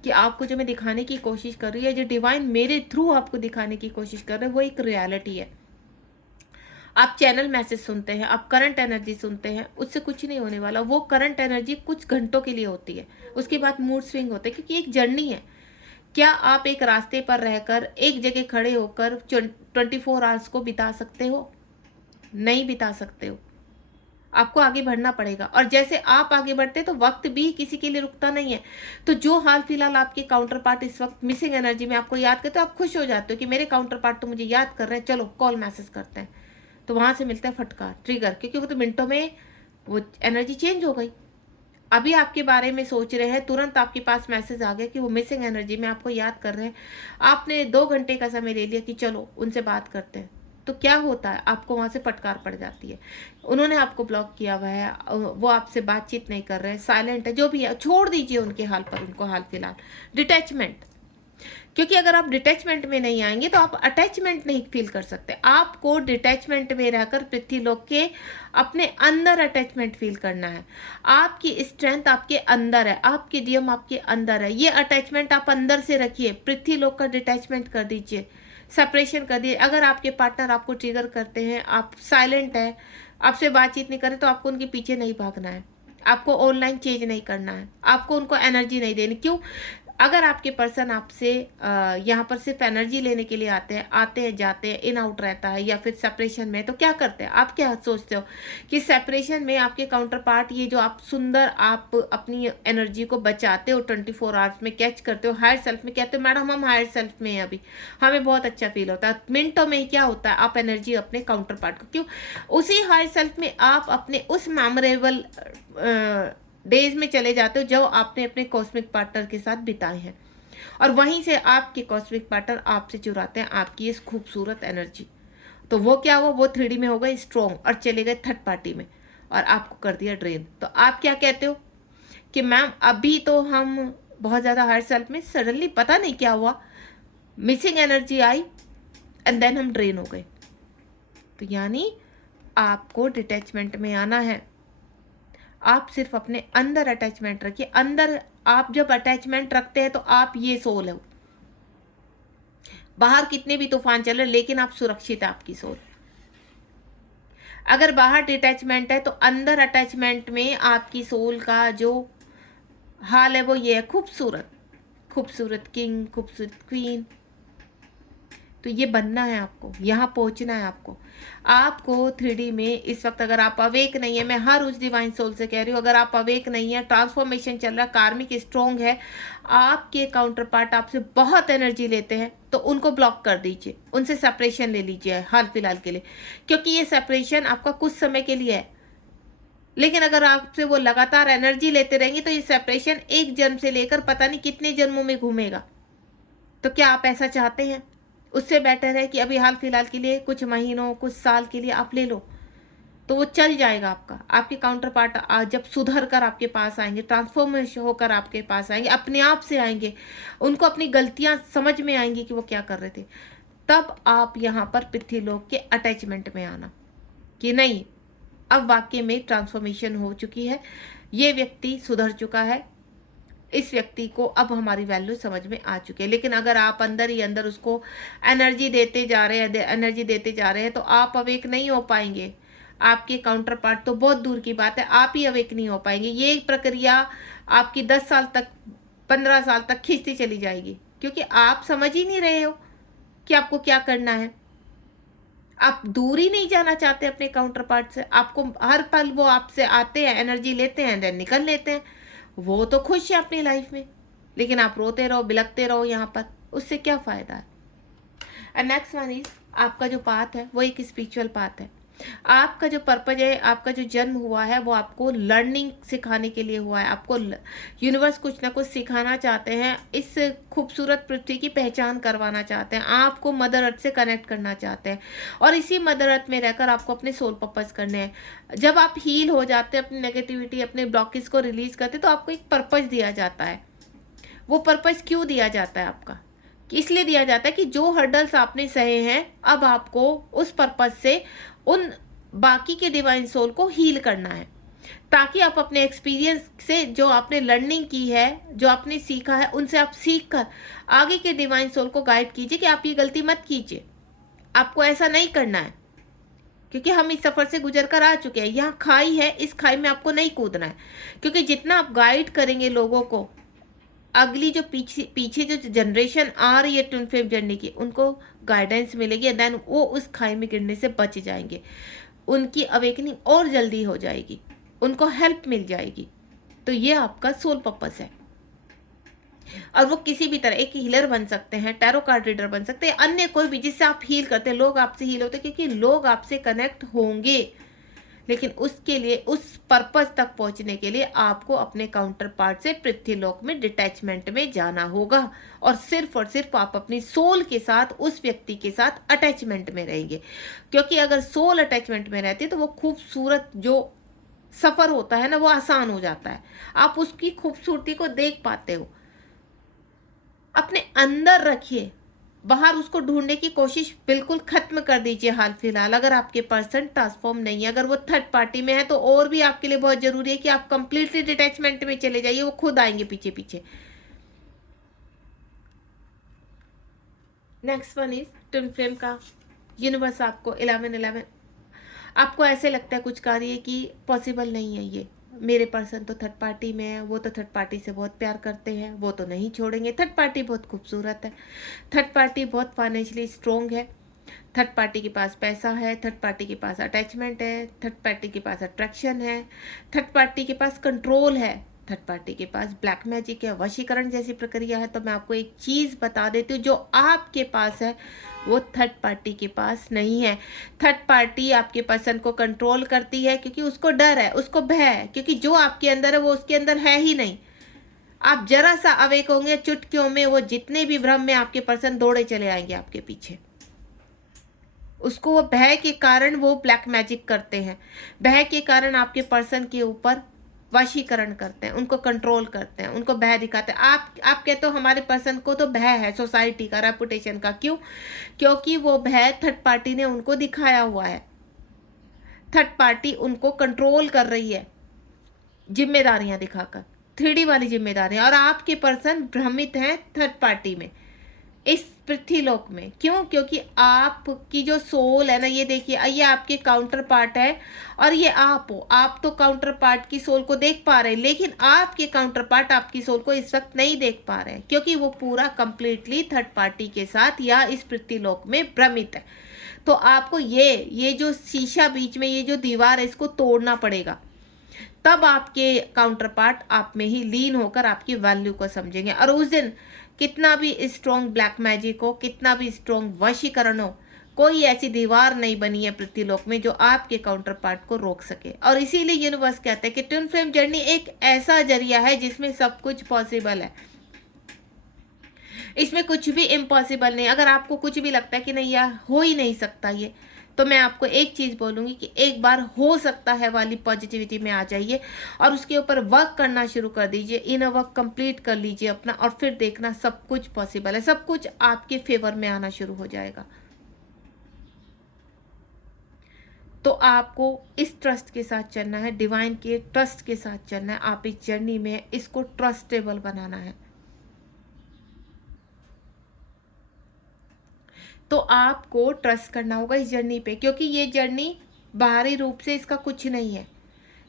कि आपको जो मैं दिखाने की कोशिश कर रही है, जो डिवाइन मेरे थ्रू आपको दिखाने की कोशिश कर रहे हैं, वो एक रियलिटी है। आप चैनल मैसेज सुनते हैं, आप करंट एनर्जी सुनते हैं, उससे कुछ नहीं होने वाला। वो करंट एनर्जी कुछ घंटों के लिए होती है, उसके बाद मूड स्विंग होते हैं, क्योंकि एक जर्नी है। क्या आप एक रास्ते पर रहकर एक जगह खड़े होकर 24 आवर्स को बिता सकते हो? नहीं बिता सकते हो। आपको आगे बढ़ना पड़ेगा, और जैसे आप आगे बढ़ते तो वक्त भी किसी के लिए रुकता नहीं है। तो जो हाल फिलहाल आपके काउंटर पार्ट इस वक्त मिसिंग एनर्जी में आपको याद करते हो, आप खुश हो जाते हो कि मेरे काउंटर पार्ट तो मुझे याद कर रहे हैं, चलो कॉल मैसेज करते हैं। तो वहाँ से मिलता है फटकार, ट्रिगर, क्योंकि वो तो मिनटों में वो एनर्जी चेंज हो गई। अभी आपके बारे में सोच रहे हैं, तुरंत आपके पास मैसेज आ गया कि वो मिसिंग एनर्जी में आपको याद कर रहे हैं, आपने 2 घंटे का समय ले लिया कि चलो उनसे बात करते हैं, तो क्या होता है, आपको वहाँ से फटकार पड़ जाती है। उन्होंने आपको ब्लॉक किया हुआ है, वो आपसे बातचीत नहीं कर रहे हैं, साइलेंट है, जो भी है छोड़ दीजिए उनके हाल पर, उनको हाल फिलहाल। डिटैचमेंट, क्योंकि अगर आप डिटैचमेंट में नहीं आएंगे तो आप अटैचमेंट नहीं फील कर सकते। आपको डिटैचमेंट में रहकर पृथ्वीलोक के अपने अंदर अटैचमेंट फील करना है। आपकी स्ट्रेंथ आपके अंदर है, आपकी नियम आपके अंदर है, ये अटैचमेंट आप अंदर से रखिए। पृथ्वीलोक का डिटैचमेंट कर दीजिए, सेपरेशन कर दिए। अगर आपके पार्टनर आपको ट्रिगर करते हैं, आप साइलेंट है, आपसे बातचीत नहीं करें, तो आपको उनके पीछे नहीं भागना है, आपको ऑनलाइन चेंज नहीं करना है, आपको उनको एनर्जी नहीं देनी। क्यों? अगर आपके पर्सन आपसे यहाँ पर सिर्फ एनर्जी लेने के लिए आते हैं जाते हैं, इन आउट रहता है, या फिर सेपरेशन में, तो क्या करते हैं आप? क्या सोचते हो कि सेपरेशन में आपके काउंटर पार्ट, ये जो आप सुंदर आप अपनी एनर्जी को बचाते हो 24 आवर्स में, कैच करते हो हायर सेल्फ में, कहते हो मैडम हम हायर सेल्फ में हैं अभी, हमें बहुत अच्छा फील होता है। मिनटों में ही क्या होता है, आप एनर्जी अपने काउंटर पार्ट को, क्यों? उसी हायर सेल्फ में आप अपने उस मेमोरेबल डेज में चले जाते हो जो आपने अपने कॉस्मिक पार्टनर के साथ बिताए हैं, और वहीं से आपके कॉस्मिक पार्टनर आपसे चुराते हैं आपकी इस खूबसूरत एनर्जी। तो वो क्या हुआ, वो 3D में हो गए स्ट्रॉन्ग और चले गए थर्ड पार्टी में, और आपको कर दिया ड्रेन। तो आप क्या कहते हो कि मैम अभी तो हम बहुत ज़्यादा हायर सेल्फ में, सडनली पता नहीं क्या हुआ, मिसिंग एनर्जी आई एंड देन हम ड्रेन हो गए। तो यानी आपको डिटैचमेंट में आना है। आप सिर्फ अपने अंदर अटैचमेंट रखिए। अंदर आप जब अटैचमेंट रखते हैं तो आप ये सोल हो। बाहर कितने भी तूफान चल रहे, लेकिन आप सुरक्षित है, आपकी सोल। अगर बाहर डिटैचमेंट है तो अंदर अटैचमेंट में आपकी सोल का जो हाल है वो ये है, खूबसूरत खूबसूरत किंग, खूबसूरत क्वीन। तो ये बनना है आपको, यहाँ पहुँचना है आपको। आपको 3D में इस वक्त, अगर आप अवेक नहीं है, मैं हर उस डिवाइन सोल से कह रही हूँ, अगर आप अवेक नहीं है, ट्रांसफॉर्मेशन चल रहा है, कार्मिक स्ट्रॉन्ग है, आपके काउंटर पार्ट आपसे बहुत एनर्जी लेते हैं, तो उनको ब्लॉक कर दीजिए, उनसे सेपरेशन ले लीजिए हाल फिलहाल के लिए, क्योंकि ये सेपरेशन आपका कुछ समय के लिए है। लेकिन अगर आपसे वो लगातार एनर्जी लेते रहेंगे तो ये सेपरेशन एक जन्म से लेकर पता नहीं कितने जन्मों में घूमेगा। तो क्या आप ऐसा चाहते हैं? उससे बेटर है कि अभी हाल फिलहाल के लिए, कुछ महीनों कुछ साल के लिए आप ले लो, तो वो चल जाएगा आपका। आपके काउंटर पार्ट जब सुधर कर आपके पास आएंगे, ट्रांसफॉर्मेशन होकर आपके पास आएंगे, अपने आप से आएंगे, उनको अपनी गलतियां समझ में आएंगी कि वो क्या कर रहे थे, तब आप यहाँ पर पृथ्वीलोक के अटैचमेंट में आना कि नहीं, अब वाकई में ट्रांसफॉर्मेशन हो चुकी है, ये व्यक्ति सुधर चुका है, इस व्यक्ति को अब हमारी वैल्यू समझ में आ चुकी है। लेकिन अगर आप अंदर ही अंदर उसको एनर्जी देते जा रहे हैं तो आप अवेक नहीं हो पाएंगे। आपके काउंटर पार्ट तो बहुत दूर की बात है, आप ही अवेक नहीं हो पाएंगे। ये प्रक्रिया आपकी 10 साल तक, 15 साल तक खींचती चली जाएगी, क्योंकि आप समझ ही नहीं रहे हो कि आपको क्या करना है। आप दूर ही नहीं जाना चाहते अपने काउंटर पार्ट से। आपको हर पल वो आपसे आते हैं, एनर्जी लेते हैं, देन निकल लेते हैं। वो तो खुश है अपनी लाइफ में, लेकिन आप रोते रहो, बिलखते रहो यहाँ पर, उससे क्या फ़ायदा है। एंड नेक्स्ट वन इज, आपका जो पाथ है वो एक स्पिरिचुअल पाथ है। आपका जो पर्पज है, आपका जो जन्म हुआ है, वो आपको लर्निंग सिखाने के लिए हुआ है। आपको यूनिवर्स कुछ ना कुछ सिखाना चाहते हैं, इस खूबसूरत पृथ्वी की पहचान करवाना चाहते हैं, आपको मदर अर्थ से कनेक्ट करना चाहते हैं, और इसी मदर अर्थ में रहकर आपको अपने सोल पर्पज करने हैं। जब आप हील हो जाते हैं, अपनी नेगेटिविटी, अपने ब्लॉकेज को रिलीज करते, तो आपको एक पर्पज दिया जाता है। वो पर्पज क्यों दिया जाता है आपका? इसलिए दिया जाता है कि जो हर्डल्स आपने सहे हैं, अब आपको उस पर्पज से उन बाकी के डिवाइन सोल को हील करना है, ताकि आप अपने एक्सपीरियंस से जो आपने लर्निंग की है, जो आपने सीखा है, उनसे आप सीख कर आगे के डिवाइन सोल को गाइड कीजिए कि आप ये गलती मत कीजिए, आपको ऐसा नहीं करना है, क्योंकि हम इस सफ़र से गुजर कर आ चुके हैं। यहाँ खाई है, इस खाई में आपको नहीं कूदना है, क्योंकि जितना आप गाइड करेंगे लोगों को, अगली जो पीछे जो जनरेशन आ रही है ट्विन फ्लेम जर्नी की, उनको गाइडेंस मिलेगी, देन वो उस खाई में गिरने से बच जाएंगे, उनकी अवेकनिंग और जल्दी हो जाएगी, उनको हेल्प मिल जाएगी। तो ये आपका सोल पर्पस है। और वो किसी भी तरह एक हीलर बन सकते हैं, टैरो कार्ड रीडर बन सकते हैं, अन्य कोई भी जिससे आप हील करते हैं। लोग आपसे हील होते हैं क्योंकि लोग आपसे कनेक्ट होंगे, लेकिन उसके लिए, उस पर्पस तक पहुंचने के लिए आपको अपने काउंटर पार्ट से पृथ्वीलोक में डिटैचमेंट में जाना होगा, और सिर्फ आप अपनी सोल के साथ, उस व्यक्ति के साथ अटैचमेंट में रहेंगे। क्योंकि अगर सोल अटैचमेंट में रहती है तो वो खूबसूरत जो सफर होता है ना, वो आसान हो जाता है। आप उसकी खूबसूरती को देख पाते हो। अपने अंदर रखिए, बाहर उसको ढूंढने की कोशिश बिल्कुल खत्म कर दीजिए हाल फिलहाल। अगर आपके पर्सन ट्रांसफॉर्म नहीं है, अगर वो थर्ड पार्टी में है, तो और भी आपके लिए बहुत जरूरी है कि आप कंप्लीटली डिटैचमेंट में चले जाइए। वो खुद आएंगे पीछे पीछे। Next one is twin flame का यूनिवर्स आपको 1111। आपको ऐसे लगता है कुछ कार्य कि पॉसिबल नहीं है ये, मेरे पर्सन तो थर्ड पार्टी में है, वो तो थर्ड पार्टी से बहुत प्यार करते हैं, वो तो नहीं छोड़ेंगे, थर्ड पार्टी बहुत खूबसूरत है, थर्ड पार्टी बहुत फाइनेंशियली स्ट्रोंग है, थर्ड पार्टी के पास पैसा है, थर्ड पार्टी के पास अटैचमेंट है, थर्ड पार्टी के पास अट्रैक्शन है, थर्ड पार्टी के पास कंट्रोल है, थर्ड पार्टी के पास ब्लैक मैजिक है, वशीकरण जैसी प्रक्रिया है। तो मैं आपको एक चीज़ बता देती हूँ, जो आपके पास है वो थर्ड पार्टी के पास नहीं है। थर्ड पार्टी आपके पर्सन को कंट्रोल करती है क्योंकि उसको डर है, उसको भय है, क्योंकि जो आपके अंदर है वो उसके अंदर है ही नहीं। आप जरा सा अवेक होंगे, चुटकियों में वो जितने भी भ्रम में आपके पर्सन दौड़े चले आएंगे आपके पीछे। उसको वो भय के कारण वो ब्लैक मैजिक करते हैं, भय के कारण आपके पर्सन के ऊपर वशीकरण करते हैं, उनको कंट्रोल करते हैं, उनको भय दिखाते हैं। आप कहते हो हमारे पर्सन को तो भय है सोसाइटी का, रेपुटेशन का। क्यों? क्योंकि वो भय थर्ड पार्टी ने उनको दिखाया हुआ है। थर्ड पार्टी उनको कंट्रोल कर रही है जिम्मेदारियां दिखाकर, 3D वाली जिम्मेदारियां। और आपके पर्सन भ्रमित हैं थर्ड पार्टी में, इस पृथ्वीलोक में। क्यों? क्योंकि आपकी जो सोल है ना, ये देखिए, ये आपके काउंटर पार्ट है और ये आप हो। आप तो काउंटर पार्ट की सोल को देख पा रहे हैं, लेकिन आपके काउंटर पार्ट आपकी सोल को इस वक्त नहीं देख पा रहे हैं, क्योंकि वो पूरा कंप्लीटली थर्ड पार्टी के साथ या इस पृथ्वीलोक में भ्रमित है। तो आपको ये जो शीशा बीच में, ये जो दीवार है, इसको तोड़ना पड़ेगा। तब आपके काउंटर पार्ट आप में ही लीन होकर आपकी वैल्यू को समझेंगे। और उस दिन कितना भी स्ट्रॉन्ग ब्लैक मैजिक हो, कितना भी स्ट्रॉन्ग वशीकरण हो, कोई ऐसी दीवार नहीं बनी है पृथ्वीलोक में जो आपके काउंटर पार्ट को रोक सके। और इसीलिए यूनिवर्स कहता है कि ट्विन फ्लेम जर्नी एक ऐसा जरिया है जिसमें सब कुछ पॉसिबल है, इसमें कुछ भी इम्पॉसिबल नहीं। अगर आपको कुछ भी लगता है कि नहीं यार हो ही नहीं सकता ये, तो मैं आपको एक चीज़ बोलूँगी कि एक बार हो सकता है वाली पॉजिटिविटी में आ जाइए और उसके ऊपर वर्क करना शुरू कर दीजिए, इनर वर्क कंप्लीट कर लीजिए अपना, और फिर देखना सब कुछ पॉसिबल है, सब कुछ आपके फेवर में आना शुरू हो जाएगा। तो आपको इस ट्रस्ट के साथ चलना है, डिवाइन के ट्रस्ट के साथ चलना है। आप इस जर्नी में इसको ट्रस्टेबल बनाना है। तो आपको ट्रस्ट करना होगा इस जर्नी पे, क्योंकि ये जर्नी बाहरी रूप से इसका कुछ नहीं है।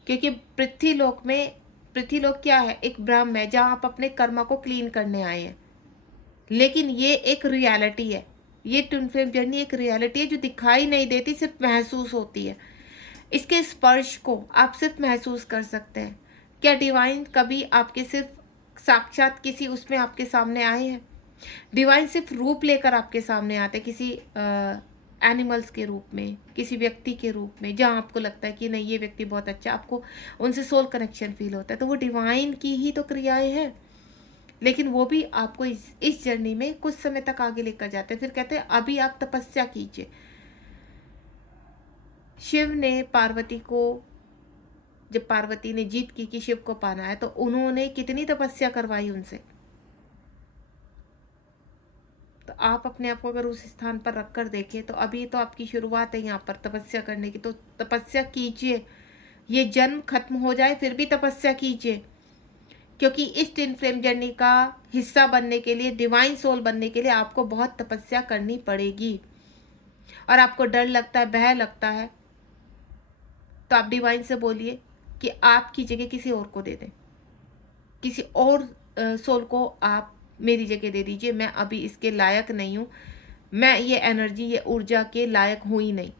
क्योंकि पृथ्वीलोक क्या है? एक ब्रह्म है जहाँ आप अपने कर्मा को क्लीन करने आए हैं। लेकिन ये एक रियलिटी है, ये ट्विन फ्लेम जर्नी एक रियलिटी है जो दिखाई नहीं देती, सिर्फ महसूस होती है। इसके स्पर्श को आप सिर्फ महसूस कर सकते हैं। क्या डिवाइन कभी आपके सिर्फ साक्षात किसी उसमें आपके सामने आए हैं? डिवाइन सिर्फ रूप लेकर आपके सामने आते हैं, किसी एनिमल्स के रूप में, किसी व्यक्ति के रूप में, जहाँ आपको लगता है कि नहीं ये व्यक्ति बहुत अच्छा, आपको उनसे सोल कनेक्शन फील होता है, तो वो डिवाइन की ही तो क्रियाएं हैं। लेकिन वो भी आपको इस जर्नी में कुछ समय तक आगे लेकर जाते हैं, फिर कहते हैं अभी आप तपस्या कीजिए। शिव ने पार्वती को, जब पार्वती ने जीत की कि शिव को पाना है, तो उन्होंने कितनी तपस्या करवाई उनसे। तो आप अपने आप को अगर उस स्थान पर रखकर देखें, तो अभी तो आपकी शुरुआत है यहाँ पर तपस्या करने की, तो तपस्या कीजिए। ये जन्म खत्म हो जाए फिर भी तपस्या कीजिए, क्योंकि इस ट्विन फ्लेम जर्नी का हिस्सा बनने के लिए, डिवाइन सोल बनने के लिए आपको बहुत तपस्या करनी पड़ेगी। और आपको डर लगता है, भय लगता है, तो आप डिवाइन से बोलिए कि आपकी जगह किसी और को दे दें, किसी और सोल को आप मेरी जगह दे दीजिए। मैं अभी इसके लायक नहीं हूँ, मैं ये एनर्जी, ये ऊर्जा के लायक हूँ ही नहीं।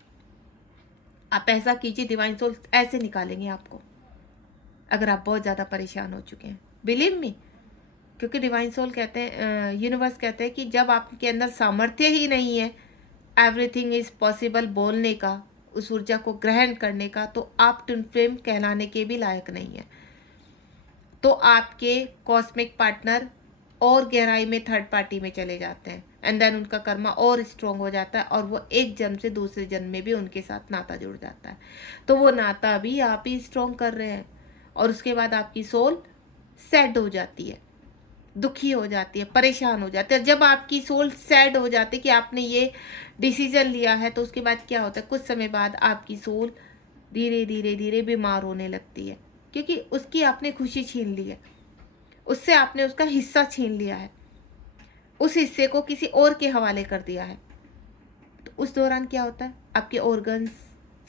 आप ऐसा कीजिए, डिवाइन सोल ऐसे निकालेंगे आपको, अगर आप बहुत ज़्यादा परेशान हो चुके हैं। बिलीव मी, क्योंकि डिवाइन सोल कहते हैं, यूनिवर्स कहते हैं कि जब आपके अंदर सामर्थ्य ही नहीं है एवरीथिंग इज़ पॉसिबल बोलने का, उस ऊर्जा को ग्रहण करने का, तो आप ट्विन फ्लेम कहलाने के भी लायक नहीं है। तो आपके कॉस्मिक पार्टनर और गहराई में थर्ड पार्टी में चले जाते हैं, एंड देन उनका कर्मा और स्ट्रॉन्ग हो जाता है, और वो एक जन्म से दूसरे जन्म में भी उनके साथ नाता जुड़ जाता है। तो वो नाता भी आप ही स्ट्रॉन्ग कर रहे हैं, और उसके बाद आपकी सोल सैड हो जाती है, दुखी हो जाती है, परेशान हो जाती है। जब आपकी सोल सैड हो जाती है कि आपने ये डिसीजन लिया है, तो उसके बाद क्या होता है, कुछ समय बाद आपकी सोल धीरे धीरे धीरे बीमार होने लगती है, क्योंकि उसकी आपने खुशी छीन ली है, उससे आपने उसका हिस्सा छीन लिया है, उस हिस्से को किसी और के हवाले कर दिया है। तो उस दौरान क्या होता है, आपके ऑर्गन्स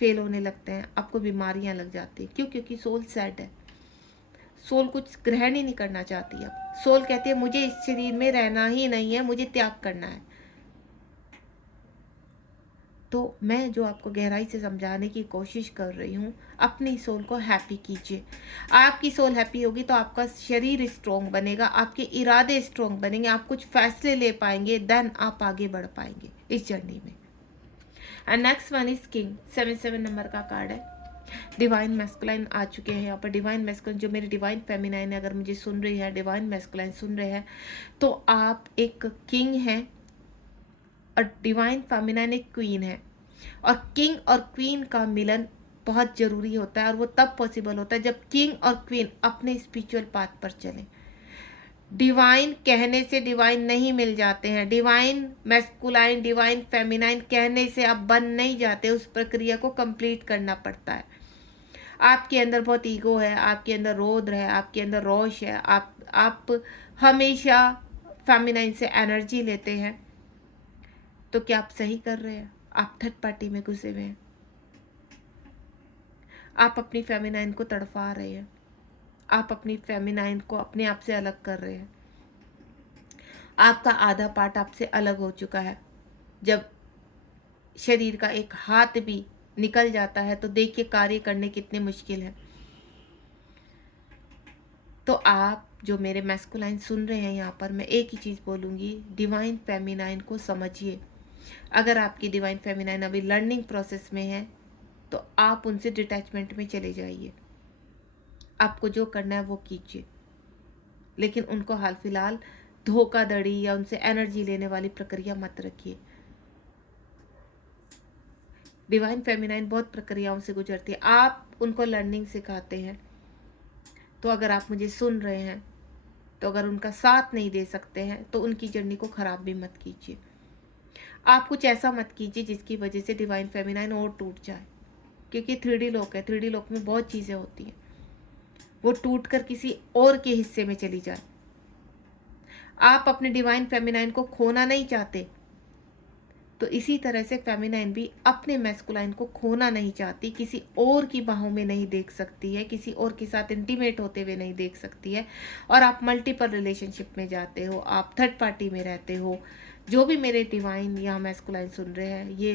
फेल होने लगते हैं, आपको बीमारियां लग जाती हैं। क्यों? क्योंकि सोल सैड है, सोल कुछ ग्रहण ही नहीं करना चाहती। अब सोल कहती है मुझे इस शरीर में रहना ही नहीं है, मुझे त्याग करना है। तो मैं जो आपको गहराई से समझाने की कोशिश कर रही हूँ, अपनी सोल को हैप्पी कीजिए। आपकी सोल हैप्पी होगी तो आपका शरीर स्ट्रोंग बनेगा, आपके इरादे स्ट्रोंग बनेंगे, आप कुछ फैसले ले पाएंगे, देन आप आगे बढ़ पाएंगे इस जर्नी में। And next one is king, 77 number का कार्ड है। डिवाइन मैस्कुलाइन आ चुके हैं यहाँ पर। डिवाइन मैस्कुलाइन, जो मेरे डिवाइन फेमिनाइन है, अगर मुझे सुन रही है, डिवाइन मैस्कुलाइन सुन रहे हैं, तो आप एक किंग हैं और डिवाइन फेमिनाइन एक क्वीन है। और किंग और क्वीन का मिलन बहुत जरूरी होता है, और वो तब पॉसिबल होता है जब किंग और क्वीन अपने स्पिरिचुअल पाथ पर चलें। डिवाइन कहने से डिवाइन नहीं मिल जाते हैं, डिवाइन मैस्कुलाइन डिवाइन फेमिनाइन कहने से आप बन नहीं जाते, उस प्रक्रिया को कंप्लीट करना पड़ता है। आपके अंदर बहुत ईगो है, आपके अंदर रौद्र है, आपके अंदर रोष है, आप हमेशा फेमिनाइन से एनर्जी लेते हैं। तो क्या आप सही कर रहे हैं? आप थर्ड पार्टी में घुसे हुए हैं, आप अपनी फेमिनाइन को तड़फा रहे हैं, आप अपनी फेमिनाइन को अपने आप से अलग कर रहे हैं। आपका आधा पार्ट आपसे अलग हो चुका है। जब शरीर का एक हाथ भी निकल जाता है तो देखिए कार्य करने कितने मुश्किल है। तो आप जो मेरे मैस्कुलाइन सुन रहे हैं, यहाँ पर मैं एक ही चीज़ बोलूँगी, डिवाइन फेमिनाइन को समझिए। अगर आपकी डिवाइन फेमिनाइन अभी लर्निंग प्रोसेस में है तो आप उनसे डिटैचमेंट में चले जाइए, आपको जो करना है वो कीजिए, लेकिन उनको हाल फिलहाल धोखाधड़ी या उनसे एनर्जी लेने वाली प्रक्रिया मत रखिए। डिवाइन फेमिनाइन बहुत प्रक्रियाओं से गुजरती है, आप उनको लर्निंग सिखाते हैं। तो अगर आप मुझे सुन रहे हैं, तो अगर उनका साथ नहीं दे सकते हैं तो उनकी जर्नी को ख़राब भी मत कीजिए। आप कुछ ऐसा मत कीजिए जिसकी वजह से डिवाइन फेमिनाइन और टूट जाए, क्योंकि 3D लोक है, 3D लोक में बहुत चीज़ें होती हैं, वो टूट कर किसी और के हिस्से में चली जाए। आप अपने डिवाइन फेमिनाइन को खोना नहीं चाहते, तो इसी तरह से फेमिनाइन भी अपने मैस्कुलाइन को खोना नहीं चाहती, किसी और की बाहों में नहीं देख सकती है, किसी और के साथ इंटीमेट होते हुए नहीं देख सकती है। और आप मल्टीपल रिलेशनशिप में जाते हो, आप थर्ड पार्टी में रहते हो। जो भी मेरे डिवाइन या मैस्कुलाइन सुन रहे हैं, ये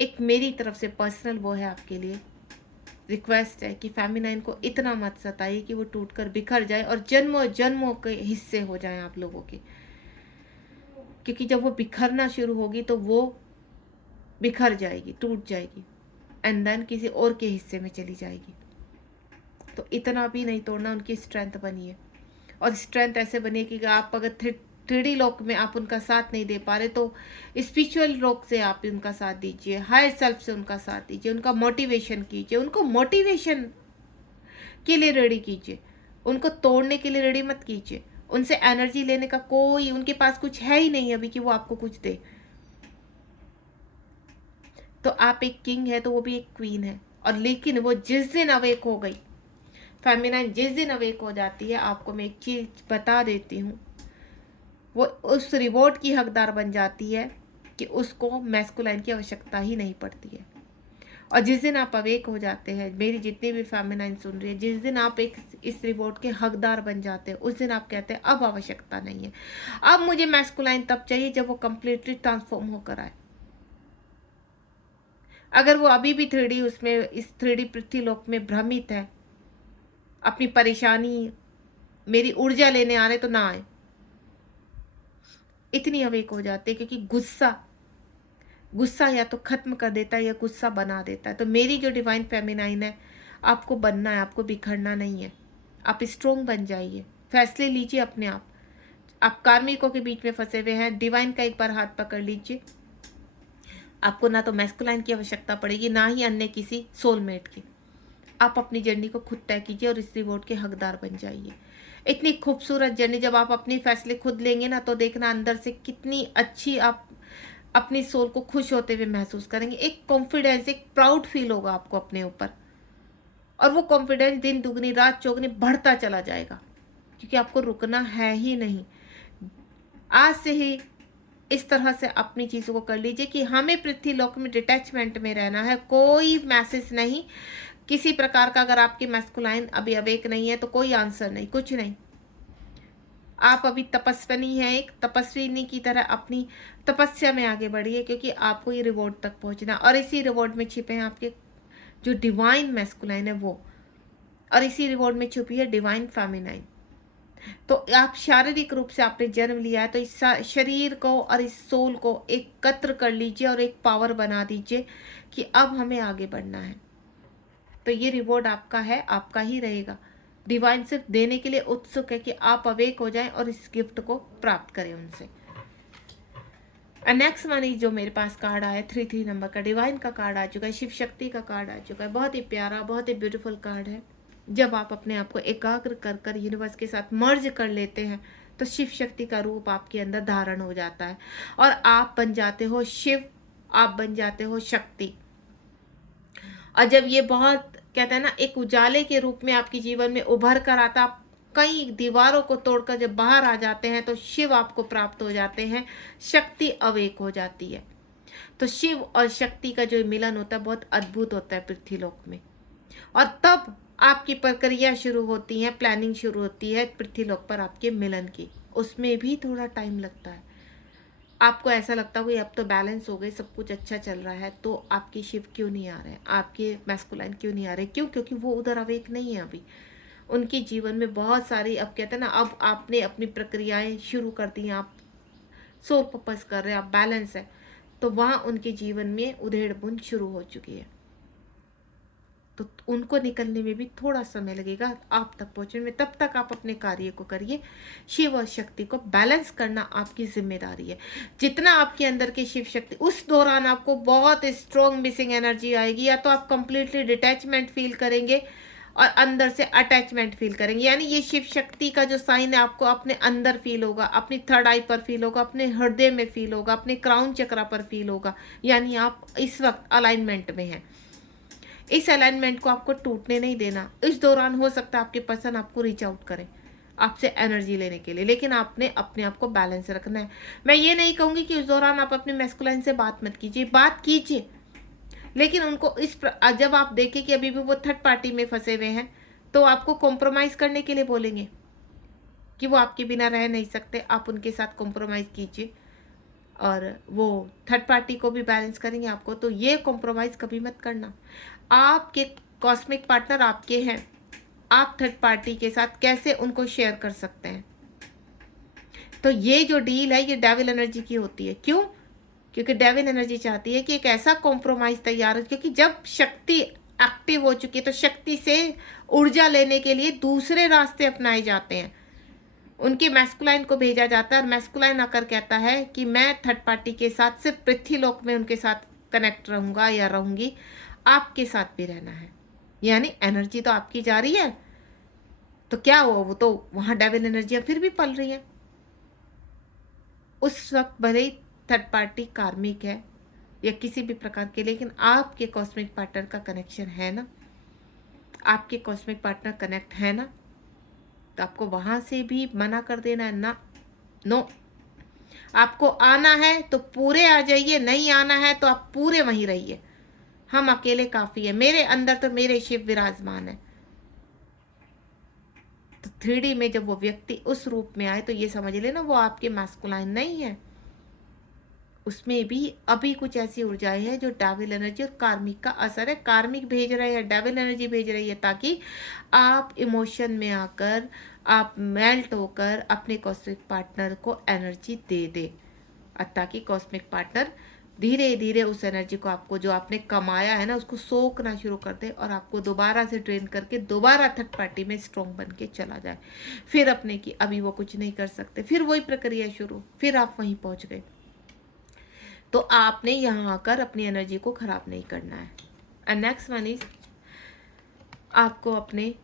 एक मेरी तरफ से पर्सनल वो है आपके लिए रिक्वेस्ट है कि फेमिनाइन को इतना मत सताइए कि वो टूटकर बिखर जाए और जन्मों जन्मों के हिस्से हो जाएं आप लोगों के। क्योंकि जब वो बिखरना शुरू होगी तो वो बिखर जाएगी, टूट जाएगी, एंड देन किसी और के हिस्से में चली जाएगी। तो इतना भी नहीं तोड़ना, उनकी स्ट्रेंथ बनिए। और स्ट्रेंथ ऐसे बनिए कि आप अगर 3D लोक में आप उनका साथ नहीं दे पा रहे तो स्पिरिचुअल लोक से आप उनका साथ दीजिए, हायर सेल्फ से उनका साथ दीजिए, उनका मोटिवेशन कीजिए, उनको मोटिवेशन के लिए रेडी कीजिए, उनको तोड़ने के लिए रेडी मत कीजिए। उनसे एनर्जी लेने का कोई, उनके पास कुछ है ही नहीं अभी कि वो आपको कुछ दे। तो आप एक किंग है तो वो भी एक क्वीन है, और लेकिन वो जिस दिन अवेक हो गई, फेमिनाइन जिस दिन अवेक हो जाती है, आपको मैं एक चीज बता देती हूँ, वो उस रिवॉर्ड की हकदार बन जाती है कि उसको मैस्कुलाइन की आवश्यकता ही नहीं पड़ती है। और जिस दिन आप अवेक हो जाते हैं, मेरी जितनी भी फेमिनाइन सुन रही है, जिस दिन आप एक इस रिवॉर्ड के हकदार बन जाते हैं, उस दिन आप कहते हैं अब आवश्यकता नहीं है, अब मुझे मैस्कुलाइन तब चाहिए जब वो कंप्लीटली ट्रांसफॉर्म होकर आए। अगर वो अभी भी 3D उसमें, इस 3D पृथ्वीलोक में भ्रमित है, अपनी परेशानी मेरी ऊर्जा लेने आ रहे तो ना आए। इतनी अवेक हो जाते, क्योंकि गुस्सा गुस्सा या तो खत्म कर देता है या गुस्सा बना देता है। तो मेरी जो डिवाइन फेमिनाइन है, आपको बनना है, आपको बिखरना नहीं है। आप स्ट्रोंग बन जाइए, फैसले लीजिए अपने आप कार्मिकों के बीच में फंसे हुए हैं, डिवाइन का एक बार हाथ पकड़ लीजिए। आपको ना तो मैस्कुलाइन की आवश्यकता पड़ेगी, ना ही अन्य किसी सोलमेट की। आप अपनी जर्नी को खुद तय कीजिए और इस रिवॉर्ड के हकदार बन जाइए। इतनी खूबसूरत जर्नी जब आप अपने फैसले खुद लेंगे ना, तो देखना अंदर से कितनी अच्छी आप अपनी सोल को खुश होते हुए महसूस करेंगे। एक कॉन्फिडेंस, एक प्राउड फील होगा आपको अपने ऊपर, और वो कॉन्फिडेंस दिन दुगनी रात चौगनी बढ़ता चला जाएगा, क्योंकि आपको रुकना है ही नहीं। आज से ही इस तरह से अपनी चीज़ों को कर लीजिए कि हमें पृथ्वी लोक में डिटैचमेंट में रहना है। कोई मैसेज नहीं किसी प्रकार का। अगर आपकी मैस्कुलाइन अभी अवेक नहीं है तो कोई आंसर नहीं, कुछ नहीं। आप अभी तपस्विनी है, एक तपस्विनी की तरह अपनी तपस्या में आगे बढ़िए, क्योंकि आपको ये रिवॉर्ड तक पहुंचना, और इसी रिवॉर्ड में छिपे हैं आपके जो डिवाइन मैस्कुलाइन है वो, और इसी रिवॉर्ड में छुपी है डिवाइन फेमिनाइन। तो आप शारीरिक रूप से आपने जन्म लिया है, तो इस शरीर को और इस सोल को एकत्र कर लीजिए और एक पावर बना दीजिए कि अब हमें आगे बढ़ना है। तो ये रिवॉर्ड आपका है, आपका ही रहेगा। डिवाइन सिर्फ देने के लिए उत्सुक है कि आप अवेक हो जाएं और इस गिफ्ट को प्राप्त करें उनसे। नेक्स्ट वन जो मेरे पास कार्ड आया 33 नंबर का, डिवाइन का कार्ड आ चुका है, शिव शक्ति का कार्ड आ चुका है। बहुत ही प्यारा, बहुत ही ब्यूटीफुल कार्ड है। जब आप अपने आप को एकाग्र कर कर यूनिवर्स के साथ मर्ज कर लेते हैं, तो शिव शक्ति का रूप आपके अंदर धारण हो जाता है, और आप बन जाते हो शिव, आप बन जाते हो शक्ति। और जब ये बहुत कहते हैं ना, एक उजाले के रूप में आपके जीवन में उभर कर आता, आप कई दीवारों को तोड़कर जब बाहर आ जाते हैं, तो शिव आपको प्राप्त हो जाते हैं, शक्ति अवेक हो जाती है। तो शिव और शक्ति का जो मिलन होता है बहुत अद्भुत होता है पृथ्वीलोक में, और तब आपकी प्रक्रिया शुरू होती है, प्लानिंग शुरू होती है पृथ्वीलोक पर आपके मिलन की। उसमें भी थोड़ा टाइम लगता है। आपको ऐसा लगता है अब तो बैलेंस हो गए, सब कुछ अच्छा चल रहा है, तो आपके शिव क्यों नहीं आ रहे हैं, आपके मैस्कुलाइन क्यों नहीं आ रहे? क्यों? क्योंकि वो उधर अवेक नहीं है अभी। उनके जीवन में बहुत सारी, अब कहते हैं ना, अब आपने अपनी प्रक्रियाएं शुरू कर दी हैं, आप सोल पर्पस कर रहे हैं, आप बैलेंस है, तो वहाँ उनके जीवन में उधेड़ बुन शुरू हो चुकी है। तो उनको निकलने में भी थोड़ा समय लगेगा आप तक पहुंचने में। तब तक आप अपने कार्य को करिए। शिव और शक्ति को बैलेंस करना आपकी जिम्मेदारी है। जितना आपके अंदर की शिव शक्ति, उस दौरान आपको बहुत स्ट्रॉन्ग मिसिंग एनर्जी आएगी, या तो आप कंप्लीटली डिटैचमेंट फील करेंगे और अंदर से अटैचमेंट फील करेंगे। यानी ये शिव शक्ति का जो साइन है आपको अपने अंदर फील होगा, अपनी थर्ड आई पर फील होगा, अपने हृदय में फील होगा, अपने क्राउन चक्रा पर फील होगा। यानी आप इस वक्त अलाइनमेंट में हैं। इस अलाइनमेंट को आपको टूटने नहीं देना। इस दौरान हो सकता है आपके पर्सन आपको रीच आउट करें आपसे एनर्जी लेने के लिए, लेकिन आपने अपने आप को बैलेंस रखना है। मैं ये नहीं कहूँगी कि उस दौरान आप अपने मैस्कुलाइन से बात मत कीजिए, बात कीजिए, लेकिन उनको जब आप देखें कि अभी भी वो थर्ड पार्टी में फंसे हुए हैं, तो आपको कॉम्प्रोमाइज़ करने के लिए बोलेंगे कि वो आपके बिना रह नहीं सकते, आप उनके साथ कॉम्प्रोमाइज़ कीजिए, और वो थर्ड पार्टी को भी बैलेंस करेंगे आपको। तो ये कॉम्प्रोमाइज़ कभी मत करना। आपके कॉस्मिक पार्टनर आपके हैं, आप थर्ड पार्टी के साथ कैसे उनको शेयर कर सकते हैं? तो ये जो डील है ये डेविल एनर्जी की होती है। क्यों? क्योंकि डेविल एनर्जी चाहती है कि एक ऐसा कॉम्प्रोमाइज़ तैयार हो, क्योंकि जब शक्ति एक्टिव हो चुकी है तो शक्ति से ऊर्जा लेने के लिए दूसरे रास्ते अपनाए जाते हैं। उनके मैस्कुलाइन को भेजा जाता है, और मैस्कुलाइन आकर कहता है कि मैं थर्ड पार्टी के साथ सिर्फ पृथ्वीलोक में उनके साथ कनेक्ट रहूँगा या रहूँगी, आपके साथ भी रहना है। यानी एनर्जी तो आपकी जा रही है, तो क्या हुआ, वो तो वहाँ डेविल एनर्जियाँ फिर भी पल रही हैं। उस वक्त भले ही थर्ड पार्टी कार्मिक है या किसी भी प्रकार के, लेकिन आपके कॉस्मिक पार्टनर का कनेक्शन है ना, आपके कॉस्मिक पार्टनर कनेक्ट है ना, तो आपको वहाँ से भी मना कर देना है ना? नो। आपको आना है तो पूरे आ जाइए, नहीं आना है तो आप पूरे वहीं रहिए। हम अकेले काफ़ी है, मेरे अंदर तो मेरे शिव विराजमान है। तो 3D में जब वो व्यक्ति उस रूप में आए, तो ये समझ लेना वो आपके मैस्कुलाइन नहीं है, उसमें भी अभी कुछ ऐसी ऊर्जाएं हैं जो डेविल एनर्जी और कार्मिक का असर है। कार्मिक भेज रहे हैं, डेविल एनर्जी भेज रही है, ताकि आप इमोशन में आकर, आप मेल्ट होकर अपने कॉस्मिक पार्टनर को एनर्जी दे दे, और ताकि कॉस्मिक पार्टनर धीरे धीरे उस एनर्जी को आपको जो आपने कमाया है ना उसको सोखना शुरू कर दे और आपको दोबारा से ट्रेन करके दोबारा थर्ड पार्टी में स्ट्रॉन्ग बन के चला जाए। फिर अपने की अभी वो कुछ नहीं कर सकते, फिर वही प्रक्रिया शुरू, फिर आप वहीं पहुंच गए। तो आपने यहाँ आकर अपनी एनर्जी को खराब नहीं करना है। एंड नेक्स्ट वन इज, आपको अपने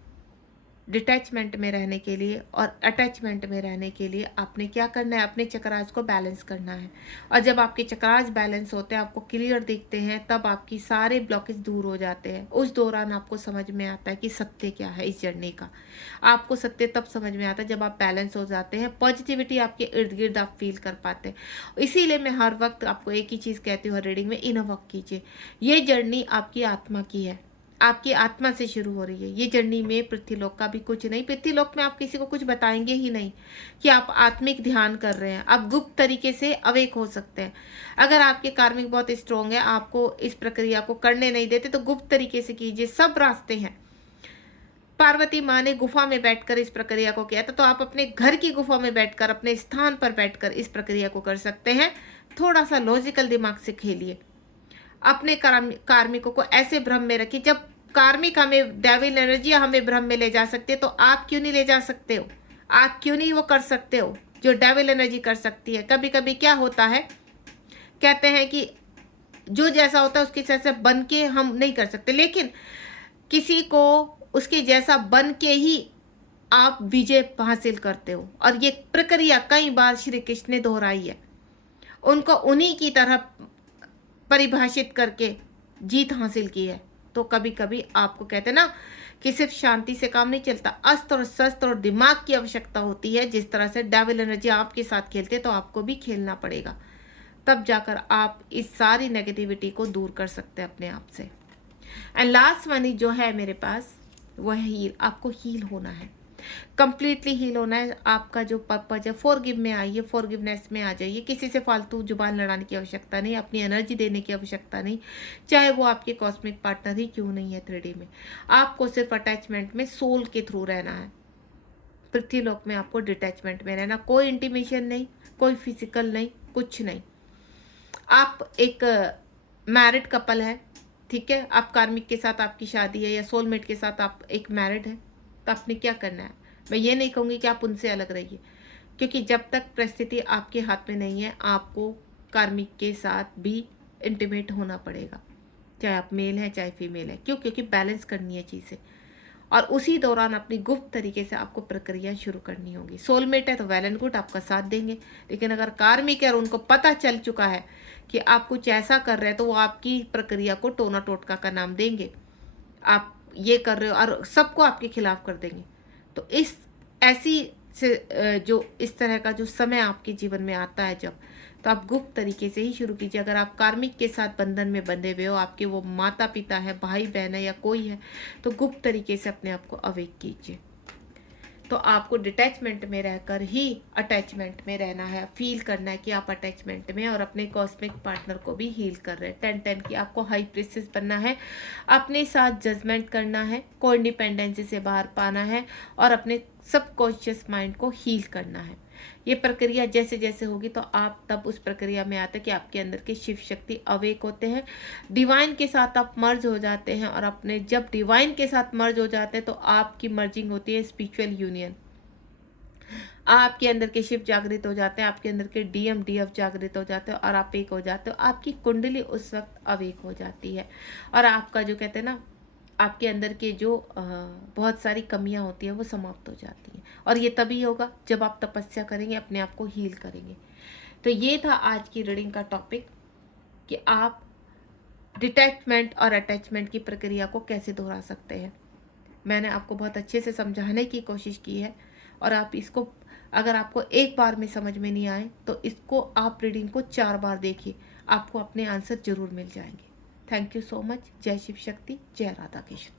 डिटैचमेंट में रहने के लिए और अटैचमेंट में रहने के लिए आपने क्या करना है, अपने चक्रास को बैलेंस करना है। और जब आपके चक्रास बैलेंस होते हैं, आपको क्लियर दिखते हैं, तब आपकी सारे ब्लॉकेज दूर हो जाते हैं। उस दौरान आपको समझ में आता है कि सत्य क्या है इस जर्नी का। आपको सत्य तब समझ में आता है जब आप बैलेंस हो जाते हैं, पॉजिटिविटी आपके इर्द गिर्द आप फील कर पाते हैं। इसीलिए मैं हर वक्त आपको एक ही चीज़ कहती हूँ हर रीडिंग में, इनर वर्क कीजिए। ये जर्नी आपकी आत्मा की है, आपकी आत्मा से शुरू हो रही है ये जर्नी में। पृथ्वीलोक का भी कुछ नहीं, पृथ्वीलोक में आप किसी को कुछ बताएंगे ही नहीं कि आप आत्मिक ध्यान कर रहे हैं। आप गुप्त तरीके से अवेक हो सकते हैं। अगर आपके कार्मिक बहुत स्ट्रोंग है, आपको इस प्रक्रिया को करने नहीं देते, तो गुप्त तरीके से कीजिए, सब रास्ते हैं। पार्वती माँ ने गुफा में बैठकर इस प्रक्रिया को किया था, तो आप अपने घर की गुफा में बैठकर, अपने स्थान पर बैठकर इस प्रक्रिया को कर सकते हैं। थोड़ा सा लॉजिकल दिमाग से खेलिए, अपने कार्मिकों को ऐसे भ्रम में रखिए। जब कार्मिक हमें, डेविल एनर्जी हमें भ्रम में ले जा सकते है, तो आप क्यों नहीं ले जा सकते हो? आप क्यों नहीं वो कर सकते हो जो डेविल एनर्जी कर सकती है? कभी कभी क्या होता है, कहते हैं कि जो जैसा होता है उसके जैसा बन के हम नहीं कर सकते, लेकिन किसी को उसके जैसा बन के ही आप विजय हासिल करते हो। और ये प्रक्रिया कई बार श्री कृष्ण ने दोहराई है, उनको उन्हीं की तरह परिभाषित करके जीत हासिल की है। तो कभी कभी आपको कहते हैं ना कि सिर्फ शांति से काम नहीं चलता, अस्त्र और शस्त्र और दिमाग की आवश्यकता होती है। जिस तरह से डेविल एनर्जी आपके साथ खेलते, तो आपको भी खेलना पड़ेगा, तब जाकर आप इस सारी नेगेटिविटी को दूर कर सकते हैं अपने आप से। एंड लास्ट वन जो है मेरे पास, वो है हील। आपको हील होना है, कंप्लीटली हील होना है। आपका जो पर्पज है, फॉरगिव में आइए, फॉरगिवनेस में आ जाइए। किसी से फालतू जुबान लड़ाने की आवश्यकता नहीं, अपनी एनर्जी देने की आवश्यकता नहीं, चाहे वो आपके कॉस्मिक पार्टनर ही क्यों नहीं है 3D में। आपको सिर्फ अटैचमेंट में सोल के थ्रू रहना है। पृथ्वीलोक में आपको डिटैचमेंट में रहना, कोई इंटीमेशन नहीं, कोई फिजिकल नहीं, कुछ नहीं। आप एक मैरिड कपल है, ठीक है, आप कार्मिक के साथ आपकी शादी है, या सोलमेट के साथ आप एक मैरिड है, तो आपने क्या करना है? मैं ये नहीं कहूँगी कि आप उनसे अलग रहिए, क्योंकि जब तक परिस्थिति आपके हाथ में नहीं है, आपको कार्मिक के साथ भी इंटीमेट होना पड़ेगा, चाहे आप मेल हैं चाहे फीमेल है। क्यों? क्योंकि बैलेंस करनी है चीज़ें, और उसी दौरान अपनी गुप्त तरीके से आपको प्रक्रिया शुरू करनी होगी। सोलमेट है तो वेल एंड गुड, आपका साथ देंगे, लेकिन अगर कार्मिक है और उनको पता चल चुका है कि आप कुछ ऐसा कर रहे हैं, तो वो आपकी प्रक्रिया को टोना टोटका का नाम देंगे, आप ये कर रहे हो, और सबको आपके खिलाफ कर देंगे। तो इस ऐसी से जो इस तरह का जो समय आपके जीवन में आता है जब, तो आप गुप्त तरीके से ही शुरू कीजिए। अगर आप कार्मिक के साथ बंधन में बंधे हुए हो, आपके वो माता पिता है, भाई बहन है, या कोई है, तो गुप्त तरीके से अपने आप को अवेक कीजिए। तो आपको डिटैचमेंट में रहकर ही अटैचमेंट में रहना है, फील करना है कि आप अटैचमेंट में, और अपने कॉस्मिक पार्टनर को भी हील कर रहे हैं। 10-10 की आपको हाई प्रिंसेस बनना है, अपने साथ जजमेंट करना है, को इंडिपेंडेंसी से बाहर पाना है, और अपने सबकॉन्शियस माइंड को हील करना है। ये प्रक्रिया जैसे जैसे होगी, तो आप तब उस प्रक्रिया में आते हैं कि आपके अंदर के शिव शक्ति अवेक होते हैं, डिवाइन के साथ आप मर्ज हो जाते हैं। और अपने जब डिवाइन के साथ मर्ज हो जाते हैं, तो आपकी मर्जिंग होती है स्पिरिचुअल यूनियन। आपके अंदर के शिव जागृत हो जाते हैं, आपके अंदर के डीएम डीएफ जागृत हो जाते हैं, और आप एक हो जाते हो। आपकी कुंडली उस वक्त अवेक हो जाती है, और आपका जो कहते हैं ना, आपके अंदर के जो बहुत सारी कमियां होती हैं वो समाप्त हो जाती हैं। और ये तभी होगा जब आप तपस्या करेंगे, अपने आप को हील करेंगे। तो ये था आज की रीडिंग का टॉपिक कि आप डिटैचमेंट और अटैचमेंट की प्रक्रिया को कैसे दोहरा सकते हैं। मैंने आपको बहुत अच्छे से समझाने की कोशिश की है, और आप इसको, अगर आपको एक बार में समझ में नहीं आए, तो इसको आप रीडिंग को 4 बार देखिए, आपको अपने आंसर जरूर मिल जाएंगे। Thank you so much. जय शिव शक्ति, जय राधा कृष्ण।